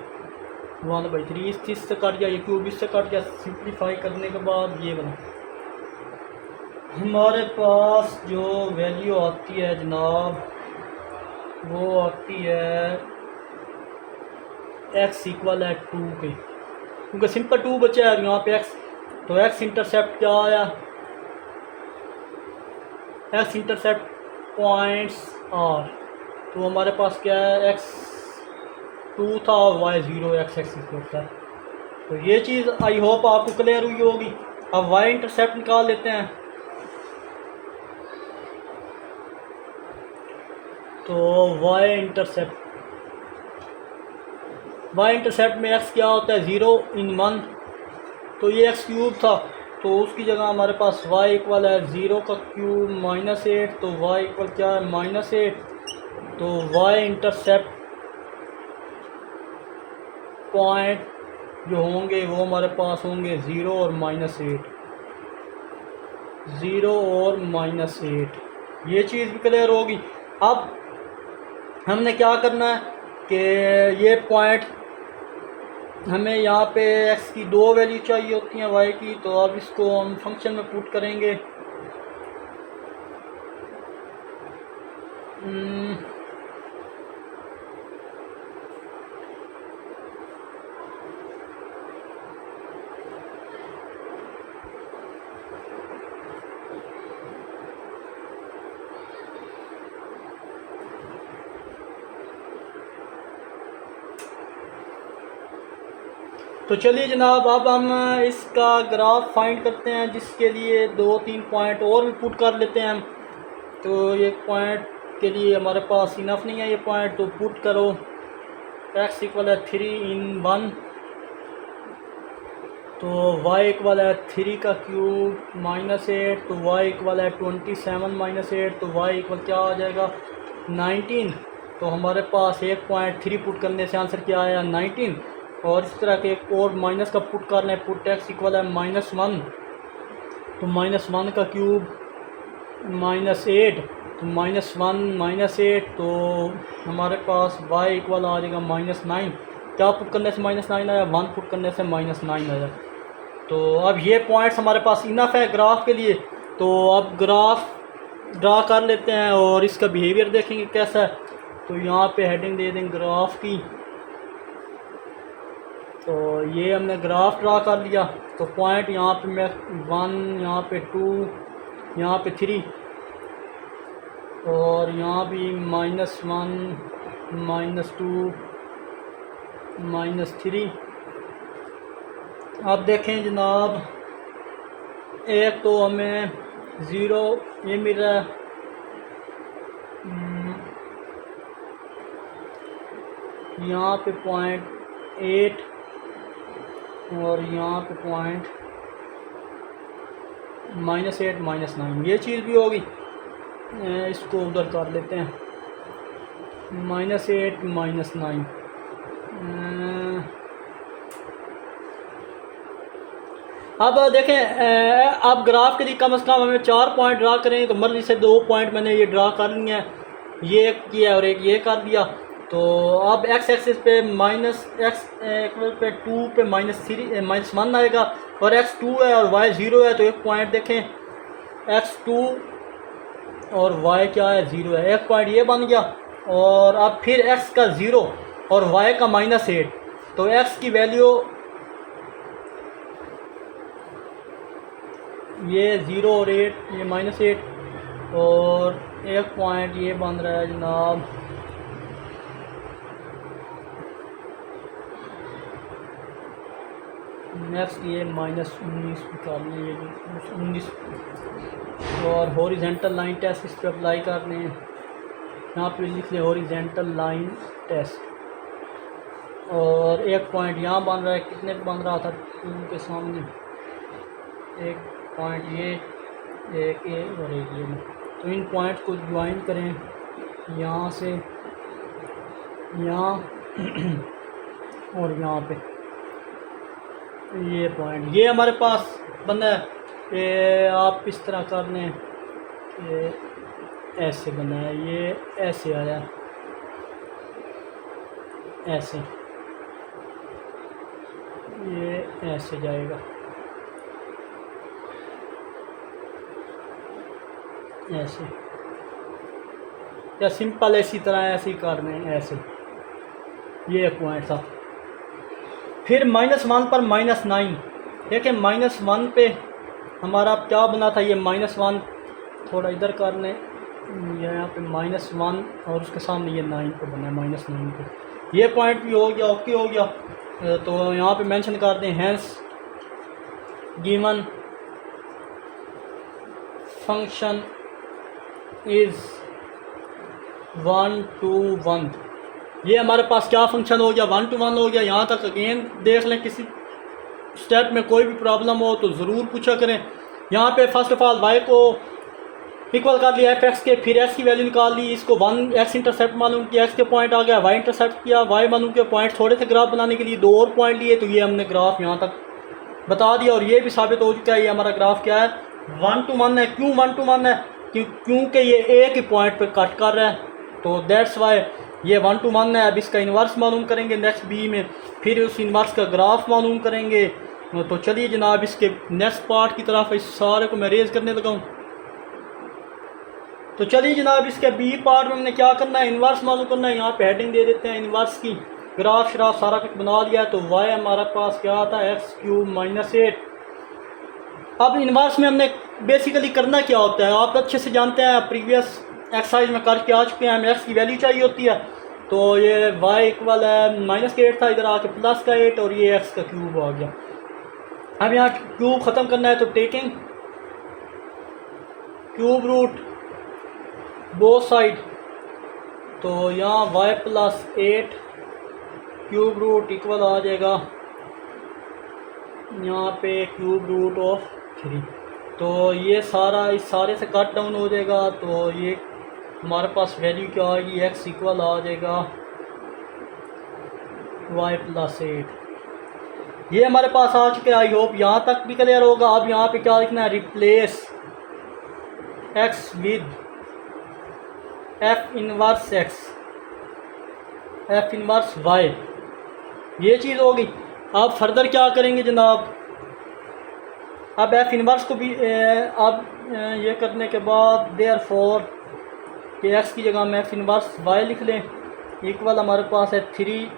1/3। इस चीज़ से कट गया, ये क्यूब इससे कट गया। सिंप्लीफाई करने के बाद ये बना, हमारे पास जो वैल्यू आती है जनाब वो आती है x = 2 के, क्योंकि सिंपल 2 बचा है यहाँ पे x। तो x इंटरसेप्ट क्या आया, x इंटरसेप्ट पॉइंट्स r, तो हमारे पास क्या है x2 था और y 0 x एक्सिस पे होता है। तो ये चीज़ आई होप आपको क्लियर हुई होगी। अब y इंटरसेप्ट निकाल लेते हैं। तो y इंटरसेप्ट में x क्या होता है 0 इन 1, तो ये x³ था तो उसकी जगह हमारे पास y = 0 का क्यूब -8, तो y = क्या है -8। तो y इंटरसेप्ट पॉइंट जो होंगे वो हमारे पास होंगे 0 और -8, 0 और -8। ये चीज़ भी क्लियर होगी। अब हमने क्या करना है कि ये पॉइंट हमें यहाँ पे x की 2 वैल्यू चाहिए होती हैं y की, तो अब इसको हम फंक्शन में पुट करेंगे। तो चलिए जनाब अब हम इसका ग्राफ फाइंड करते हैं, जिसके लिए 2-3 पॉइंट और भी पुट कर लेते हैं हम। तो एक पॉइंट के लिए हमारे पास इनफ नहीं है ये पॉइंट, तो पुट करो x = 3 इन 1, तो y = 3 का क्यूब -8, तो y = 27 -8, तो y = क्या आ जाएगा 19। तो हमारे पास एक पॉइंट 3 पुट करने से आंसर क्या आया 19। और इस तरह के एक और माइनस का पुट करना है, पुट x = -1, तो -1 का क्यूब -8, तो -1 -8, तो हमारे पास y इक्वल आ जाएगा -9। क्या पुट करने से -9 आया? 1 पुट करने से -9 आया। तो अब ये पॉइंट्स हमारे पास इनफ है ग्राफ के लिए। तो अब ग्राफ ड्रा कर लेते हैं और इसका बिहेवियर देखेंगे कैसा है। तो यहाँ पे हेडिंग दे देंगे ग्राफ की। तो ये हमने ग्राफ ड्रा कर लिया। तो पॉइंट यहाँ पे मैं 1, यहाँ पे 2, यहाँ पे 3 और यहाँ भी -1 -2 -3। अब देखें जनाब, एक तो हमें 0 ये मिल रहा है, यहाँ पे 0.8 और यहाँ पे पॉइंट -8 -9, ये चीज़ भी होगी। इसको उधर कर लेते हैं, -8 -9। अब देखें, अब ग्राफ के लिए कम से कम हमें 4 पॉइंट ड्रा करें। तो मर्जी से 2 पॉइंट मैंने ये ड्रा कर लिए हैं, ये किया और एक ये कर दिया। तो अब x एक्सिस पे -x इक्वल पे 2 पे -1 आएगा और x 2 है और y 0 है। तो एक पॉइंट देखें, x 2 और y क्या है? 0 है। एक पॉइंट ये बन गया। और अब फिर x का 0 और y का -8, तो x की वैल्यू ये 0 और 8, ये -8 और एक पॉइंट ये बन रहा है जनाब नेक्स्ट, ये -19 निकालने, ये 19 और हॉरिजेंटल लाइन टेस्ट इस पर अप्लाई करने हैं। यहाँ पे लिख ले हॉरिजेंटल लाइन टेस्ट। और एक पॉइंट यहाँ बन रहा है, कितने बन रहा था 2 के सामने? एक पॉइंट ये, एक ये और एक ये। तो इन पॉइंट को ज्वाइन करें यहाँ से यहाँ और यहाँ पे ये पॉइंट, ये हमारे पास बना है। ये आप इस तरह कर लें, ये ऐसे बना है, ये ऐसे आया, ऐसे, ये ऐसे जाएगा, ऐसे, या सिंपल इसी तरह ऐसे ही कर लें, ऐसे। ये पॉइंट था। फिर -1 पर -9, देखिए -1 पे हमारा क्या बना था? ये -1 थोड़ा इधर कर लें, यहाँ पे -1 और उसके सामने ये 9 पे बना है, -9 पे। ये पॉइंट भी हो गया, ओके हो गया। तो यहाँ पे मेंशन कर दें, hence given function is 1 to 1। ये हमारे पास क्या फंक्शन हो गया? 1 to 1 हो गया। यहाँ तक अगेन देख लें, किसी स्टेप में कोई भी प्रॉब्लम हो तो ज़रूर पूछा करें। यहाँ पे फर्स्ट ऑफ ऑल y को इक्वल कर लिया f(x) के, फिर x की वैल्यू निकाल ली, इसको 1 x इंटरसेप्ट मालूम किया, x के पॉइंट आ गया, y इंटरसेप्ट किया, y मालूम किया, पॉइंट थोड़े से ग्राफ बनाने के लिए 2 और पॉइंट लिए। तो ये हमने ग्राफ यहाँ तक बता दिया और ये भी साबित हो चुका है ये हमारा ग्राफ क्या है? 1 to 1 है। क्यों 1 to 1 है? क्योंकि ये एक ही पॉइंट पे कट कर रहा है, तो दैट्स वाई ये 1 to 1 है। अब इसका इन्वर्स मालूम करेंगे नेक्स्ट बी में, फिर उस इन्वर्स का ग्राफ मालूम करेंगे। तो चलिए जनाब इसके नेक्स्ट पार्ट की तरफ इस सारे को मैं रेज करने लगा हूँ। तो चलिए जनाब इसके बी पार्ट में हमने क्या करना है? इन्वर्स मालूम करना है। यहाँ पे हेडिंग दे देते हैं इन्वर्स की, ग्राफ श्राफ सारा कुछ बना दिया। तो y हमारे पास क्या आता है? x³ - 8। अब इन्वर्स में हमने बेसिकली करना क्या होता है आप अच्छे से जानते हैं, प्रीवियस एक्सरसाइज में करके आ चुके हैं। हमें x की वैल्यू चाहिए होती है। तो ये y इक्वल है -8 था, इधर आके प्लस का 8 और ये x का क्यूब आ गया। अब यहाँ क्यूब ख़त्म करना है, तो taking cube root both side, तो यहाँ y + 8 क्यूब रूट इक्वल आ जाएगा यहाँ पे क्यूब रूट ऑफ 3। तो ये सारा इस सारे से कट डाउन हो जाएगा। तो ये हमारे पास वैल्यू क्या आएगी? x इक्वल आ जाएगा y + 8। ये हमारे पास आ चुके। आई होप यहाँ तक भी क्लियर होगा। अब यहाँ पे क्या लिखना है? Replace x with F inverse X, F inverse Y, ये चीज़ होगी। अब फर्दर क्या करेंगे जनाब, अब एफ इनवर्स को भी अब ये करने के बाद देयर फोर कि एक्स की जगह हम एफ इनवर्स वाई लिख लें, इक्वल हमारे पास है 3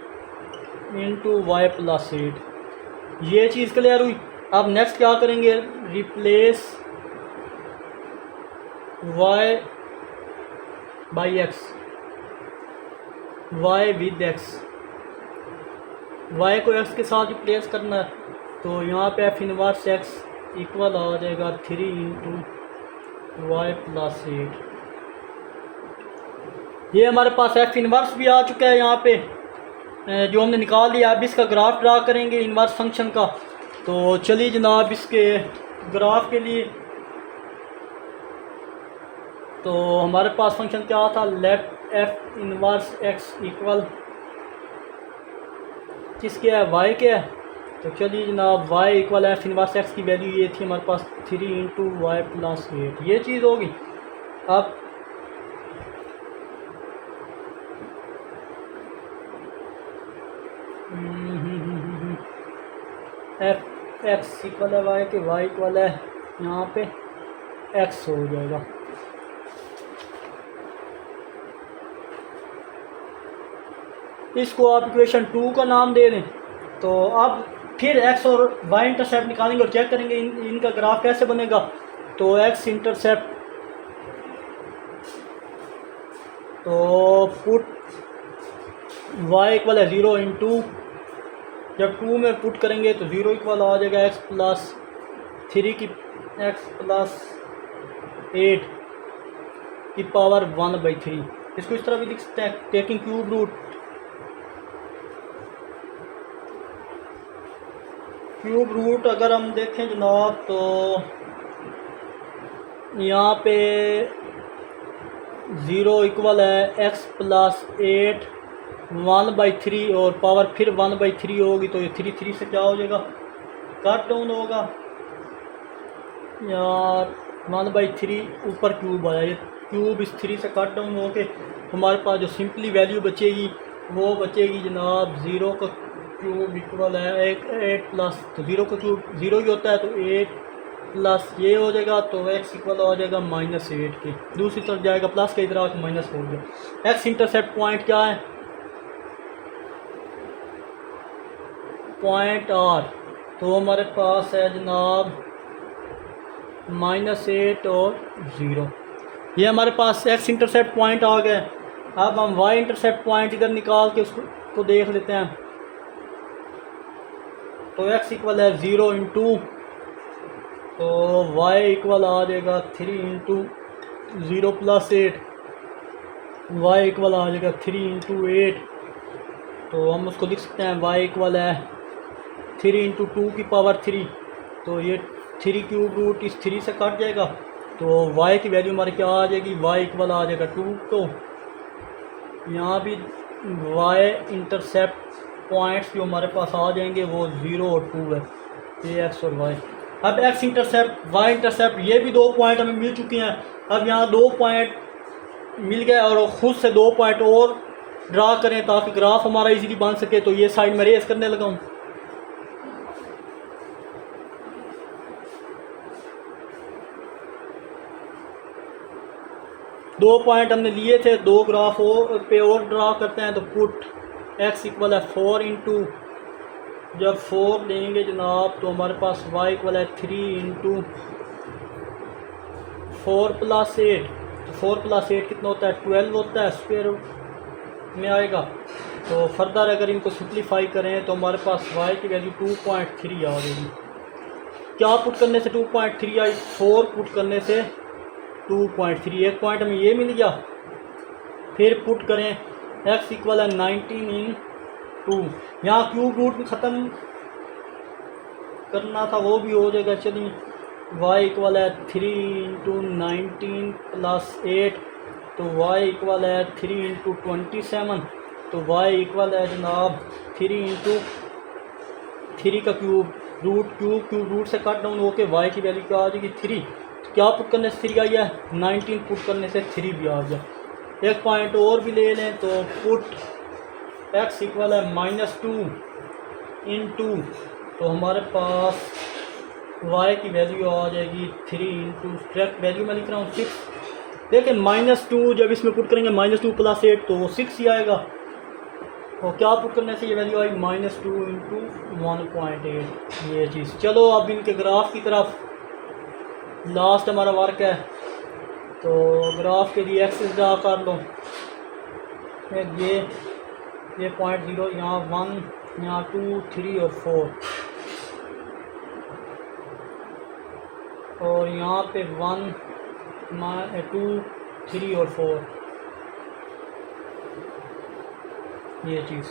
इंटू वाई प्लस 8। ये चीज़ क्लियर हुई। अब नेक्स्ट क्या करेंगे, replace Y by X, Y with X, Y को एक्स के साथ रिप्लेस करना है, तो यहाँ पे एफ इनवर्स एक्स इक्वल आ जाएगा 3 इंटू वाई प्लस 8। ये हमारे पास एफ इनवर्स भी आ चुका है यहाँ पे जो हमने निकाल लिया। अब इसका ग्राफ ड्रा करेंगे इनवर्स फंक्शन का। तो चलिए जनाब इसके ग्राफ के लिए, तो हमारे पास फंक्शन क्या था, let F inverse X equal किसके है, वाई के है। तो चलिए जनाब Y equal F inverse X की वैल्यू ये थी हमारे पास 3 इंटू वाई प्लस 8, ये चीज़ होगी। अब एफ एक्स इक्वल है वाई के, वाई इक्वल है यहाँ पे एक्स हो जाएगा। इसको आप इक्वेशन 2 का नाम दे दें। तो अब फिर एक्स और वाई इंटरसेप्ट निकालेंगे और चेक करेंगे इनका ग्राफ कैसे बनेगा। तो एक्स इंटरसेप्ट, तो पुट वाई इक्वल है 0 इंटू, जब 2 में पुट करेंगे तो 0 इक्वल आ जाएगा एक्स प्लस 3 की, एक्स प्लस 8 की पावर 1/3। इसको इस तरह भी लिख सकते हैं, taking cube root, cube root अगर हम देखें जनाब तो यहाँ पे 0 इक्वल है एक्स प्लस 8 1/3 और पावर फिर 1/3 होगी, तो ये 3 से क्या हो जाएगा, कट डाउन होगा यार, 1/3 ऊपर क्यूब आया, ये क्यूब इस 3 से कट डाउन होके हमारे पास जो सिंपली वैल्यू बचेगी वो बचेगी जनाब 0 का क्यूब इक्वल है 8 प्लस, तो 0 का क्यूब 0 ही होता है, तो 8 प्लस ये हो जाएगा, तो एक्स इक्वल हो जाएगा -8 के, दूसरी तरफ जाएगा प्लस के, इधर आके माइनस हो गया। एक्स इंटरसेप्ट पॉइंट क्या है, पॉइंट आर, तो हमारे पास है जनाब -8 और 0, ये हमारे पास एक्स इंटरसेप्ट पॉइंट आ गया। अब हम वाई इंटरसेप्ट पॉइंट इधर निकाल के उसको देख लेते हैं। तो एक्स इक्वल है 0 इंटू, तो वाई इक्वल आ जाएगा 3 इंटू 0 प्लस 8, वाई इक्वल आ जाएगा 3 इंटू 8, तो हम उसको लिख सकते हैं वाई इक्वल है 3 इंटू 2 की पावर 3, तो ये 3 क्यूब रूट इस 3 से कट जाएगा, तो वाई की वैल्यू हमारे क्या आ जाएगी, वाई इक्वल आ जाएगा 2, तो यहाँ भी वाई इंटरसेप्ट पॉइंट्स जो हमारे पास आ जाएंगे वो 0 और 2 है, ये एक्स और वाई। अब एक्स इंटरसेप्ट वाई इंटरसेप्ट ये भी 2 पॉइंट हमें मिल चुके हैं। अब यहाँ 2 पॉइंट मिल गए और ख़ुद से 2 पॉइंट और ड्रा करें ताकि ग्राफ हमारा इजीली बन सके। तो ये साइड में रेस करने लगा हूँ। दो पॉइंट हमने लिए थे, 2 ग्राफ पे और ड्रा करते हैं। तो पुट एक्स इक्वल है 4 इंटू, जब 4 लेंगे जनाब तो हमारे पास y इक्वल है 3 इंटू 4 प्लस 8, तो 4 प्लस 8 कितना होता है, 12 होता है, स्क्वायर में आएगा। तो फर्दर अगर इनको सिंप्लीफाई करें तो हमारे पास y की वैल्यू 2.3 आ जाएगी। क्या पुट करने से 2.3 आई, 4 पुट करने से 2.3, एक पॉइंट हमें ये मिल गया। फिर पुट करें x इक्वल है 19 इन 2, यहाँ क्यूब रूट भी ख़त्म करना था वो भी हो जाएगा। चलिए y इक्वल है 3 इंटू 19 प्लस 8, तो y इक्वल है 3 इंटू 27, तो y इक्वल है जनाब 3 इंटू 3 का क्यूब रूट से कट डाउन होके y की वैल्यू क्या आ जाएगी 3। तो क्या पुट करने से 3 आई है, 19 पुट करने से 3 भी आ गया। एक पॉइंट और भी ले लें तो पुट एक्स इक्वल है -2 इंटू, तो हमारे पास y की वैल्यू आ जाएगी 3 इंटू डायरेक्ट वैल्यू मैं लिख रहा हूँ 6। देखिए -2 जब इसमें पुट करेंगे -2 + 8 तो वो 6 ही आएगा। और क्या पुट करने से ये वैल्यू आई -2 इंटू 1.8 ये चीज़। चलो अब इनके ग्राफ की तरफ लास्ट हमारा वर्क है। तो ग्राफ के लिए एक्सिस ड्रा कर लो। ये पॉइंट 0 यहाँ 1 यहाँ 2 3 और 4 और यहाँ पे 1 2 3 और 4 ये चीज़।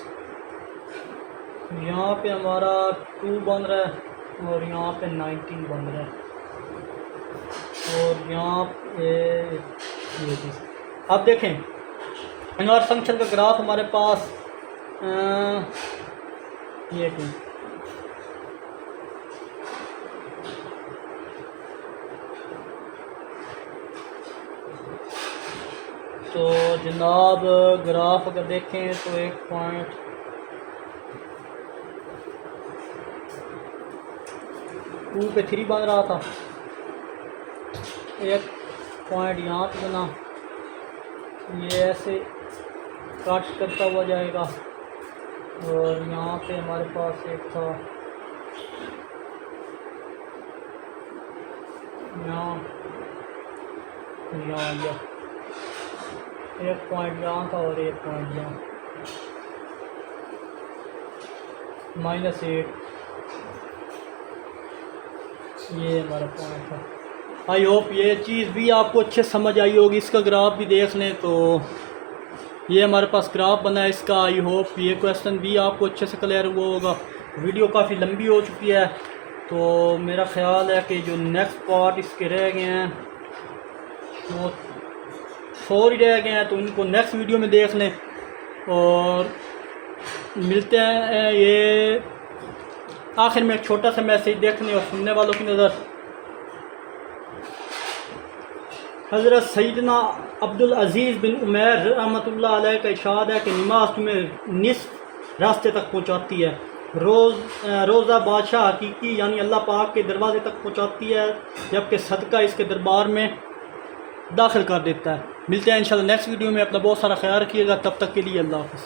यहाँ पे हमारा 2 बन रहा है और यहाँ पे 19 बन रहा है और यहाँ पे ये चीज़। अब देखें इनवर्स फंक्शन का ग्राफ हमारे पास ये 2 तो जनाब ग्राफ अगर देखें तो एक पॉइंट 2 पे 3 बन रहा था, एक पॉइंट यहाँ पे बना, ये ऐसे कट करता हुआ जाएगा और यहाँ पे हमारे पास एक था यहाँ एक पॉइंट यहाँ था और एक पॉइंट यहाँ -8 ये हमारा पॉइंट था। आई होप ये चीज़ भी आपको अच्छे समझ आई होगी। इसका ग्राफ भी देख लें तो ये हमारे पास ग्राफ बना है इसका। आई होप ये क्वेश्चन भी आपको अच्छे से क्लियर हुआ होगा। वीडियो काफ़ी लंबी हो चुकी है तो मेरा ख्याल है कि जो नेक्स्ट पार्ट इसके रह गए हैं वो 4 ही रह गए हैं, तो उनको नेक्स्ट वीडियो में देख लें। और मिलते हैं। ये आखिर में एक छोटा सा मैसेज देखने और सुनने वालों की नज़र। हज़रत सैयदना अब्दुल अज़ीज़ बिन उमैर रहमतुल्लाह अलैह का इरशाद है कि नमाज तुम्हें निस्फ रास्ते तक पहुँचाती है। रोज़ा बादशाह हकीकी यानी अल्लाह पाक के दरवाज़े तक पहुँचाती है, जबकि सदका इसके दरबार में दाखिल कर देता है। मिलते हैं इंशाल्लाह नेक्स्ट वीडियो में। अपना बहुत सारा ख्याल रखिएगा। तब तक के लिए अल्लाह हाफ़िज़।